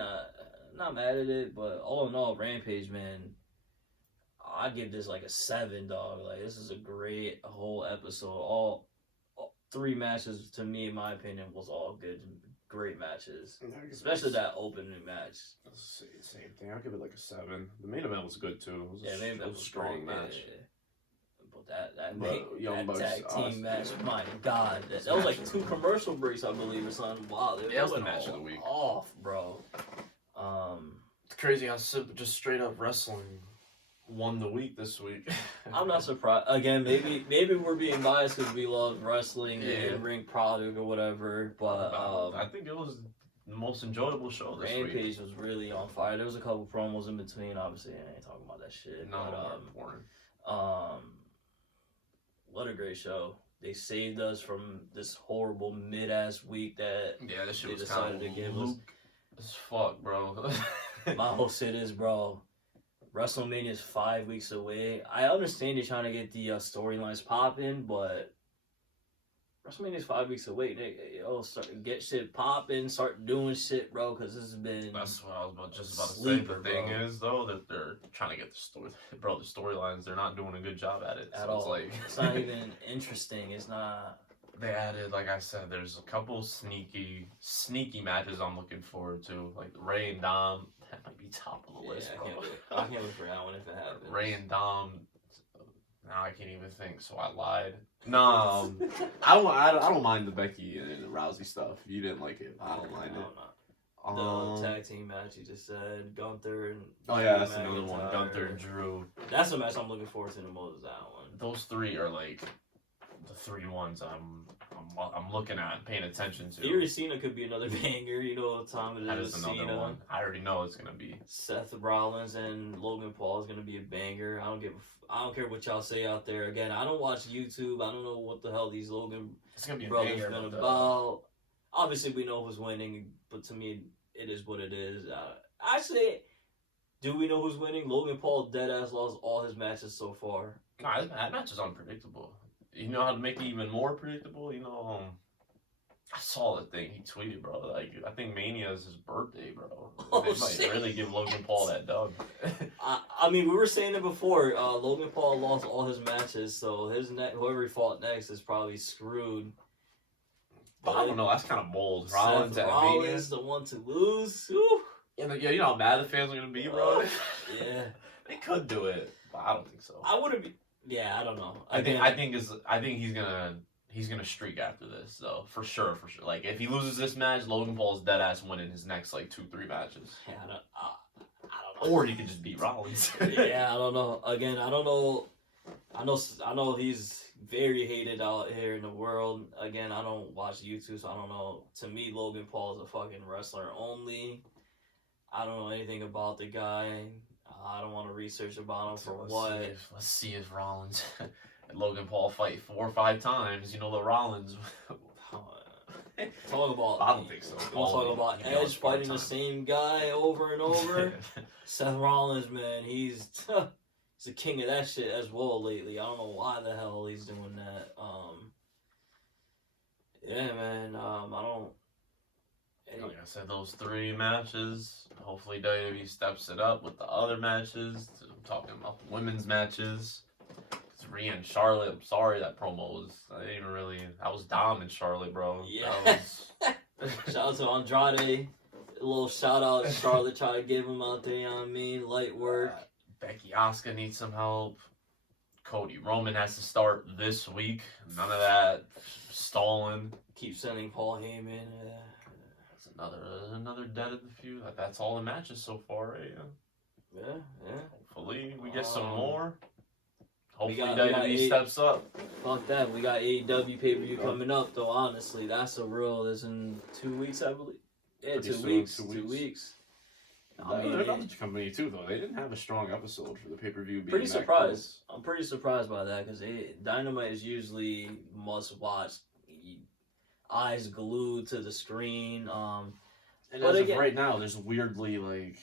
not mad at it, but all in all, Rampage, man, I'd give this like a 7, dog. Like, this is a great whole episode. All 3 matches, to me, in my opinion, was all good, great matches. Especially that opening match. Same thing. I'll give it like a 7. The main event was good too. It was a strong match. Yeah. But that tag team match, my God, that was like 2 commercial breaks, I believe, or something. Wow, that was the match of the week. Off, bro. It's crazy how just straight up wrestling won the week this week. I'm not surprised. Again, maybe we're being biased because we love wrestling and ring product or whatever. But I think it was the most enjoyable show this week. Rampage was really on fire. There was a couple promos in between. Obviously, I ain't talking about that shit. No, but, what a great show. They saved us from this horrible mid-ass week that this shit they decided to give us. As fuck, bro. My whole shit is, bro, WrestleMania is 5 weeks away. I understand you're trying to get the storylines popping, but WrestleMania is 5 weeks away. Get shit popping, start doing shit, bro, because this has been. That's what I was about to say. The thing is, though, that they're trying to get the story. Bro, the storylines, they're not doing a good job at it. At all. It's not even interesting. It's not. They added, like I said, there's a couple sneaky matches I'm looking forward to. Like Ray and Dom, that might be top of the list, bro. I can't wait for that one if it happens. Ray and Dom. Now I can't even think, so I lied. No, I don't mind the Becky and Rousey stuff. You didn't like it. I don't mind it. The tag team match you just said, Gunther and that's another one. Gunther and Drew. That's the match I'm looking forward to the most. That one. Those 3 are like the 3 ones I'm looking at and paying attention to. Theory Cena could be another banger. You know what time it is. That is another one. I already know it's gonna be. Seth Rollins and Logan Paul is gonna be a banger. I don't care what y'all say out there. Again, I don't watch YouTube. I don't know what the hell these Logan brothers been about. Obviously, we know who's winning, but to me, it is what it is. Actually, do we know who's winning? Logan Paul deadass lost all his matches so far. Nah, that match is unpredictable. You know how to make it even more predictable? I saw the thing he tweeted, bro. Like, I think Mania is his birthday, bro. They might really give Logan Paul that dub. I mean, we were saying it before. Logan Paul lost all his matches, so whoever he fought next is probably screwed. But I don't know. That's kind of bold. Rollins the one to lose. Whew. Yeah, you know how mad the fans are gonna be, bro. Yeah, they could do it, but I don't think so. I wouldn't be. Yeah, I don't know. I think he's gonna streak after this, though, for sure. Like, if he loses this match, Logan Paul's dead ass winning his next like 2-3 matches. Yeah, I don't know. Or he could just beat Rollins. Yeah, I don't know. Again, I don't know. I know he's very hated out here in the world. Again, I don't watch YouTube, so I don't know. To me, Logan Paul is a fucking wrestler only. I don't know anything about the guy. I don't want to research about him for what. Let's see if Rollins and Logan Paul fight 4 or 5 times. You know, the Rollins. Talk about. I don't think so. We'll talk about Edge fighting the same guy over and over. Seth Rollins, man, he's the king of that shit as well lately. I don't know why the hell he's doing that. Yeah, man. I said, those 3 matches. Hopefully WWE steps it up with the other matches. I'm talking about the women's matches. It's Rhea and Charlotte. I'm sorry that promo was. I didn't even really. I was Dom and Charlotte, bro. Yeah. That was... Shout out to Andrade. A little shout out to Charlotte, try to give him out there, you know what I mean? Light work. Becky Asuka needs some help. Cody Roman has to start this week. None of that stalling. Keep sending Paul Heyman. That's another dead in the feud. That's all the matches so far, right? Yeah. Hopefully we get some more. Hopefully we got WWE steps up. Fuck that. We got AEW pay-per-view coming up, though, honestly. That's a real... It's in 2 weeks, I believe. Yeah, Pretty 2 soon, weeks. 2 2 weeks. I They're mean, another company too, though. They didn't have a strong episode for the pay-per-view. Being pretty that surprised. I'm pretty surprised by that because Dynamite is usually must-watch. Eyes glued to the screen. And but as again, of right now, there's weirdly like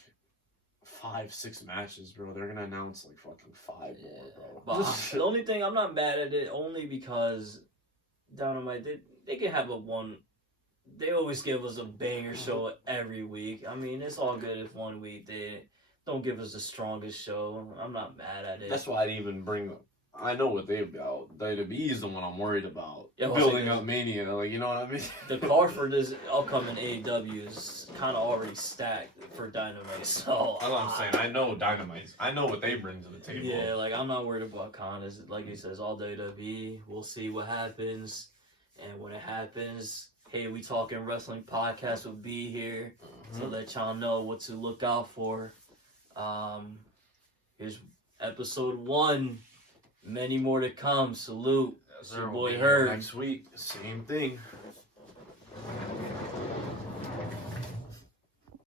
5-6 matches, bro. They're gonna announce like fucking 5 more, bro. But the only thing I'm not mad at it only because Dynamite they can have a one. They always give us a banger show every week. I mean, it's all good if 1 week they don't give us the strongest show. I'm not mad at it. That's why I didn't even bring. I know what they've got. WWE is the one I'm worried about. Yeah, building up Mania, like, you know what I mean. The card for this upcoming AEW is kind of already stacked for Dynamite. So That's what I'm saying. I know Dynamite. I know what they bring to the table. yeah, like I'm not worried about Khan. It's, like he says, all WWE. We'll see what happens, and when it happens. Hey, We Talking Wrestling podcast will be here to let y'all know what to look out for. Here's episode 1. Many more to come. Salute. It's your boy Herb. Next week, same thing.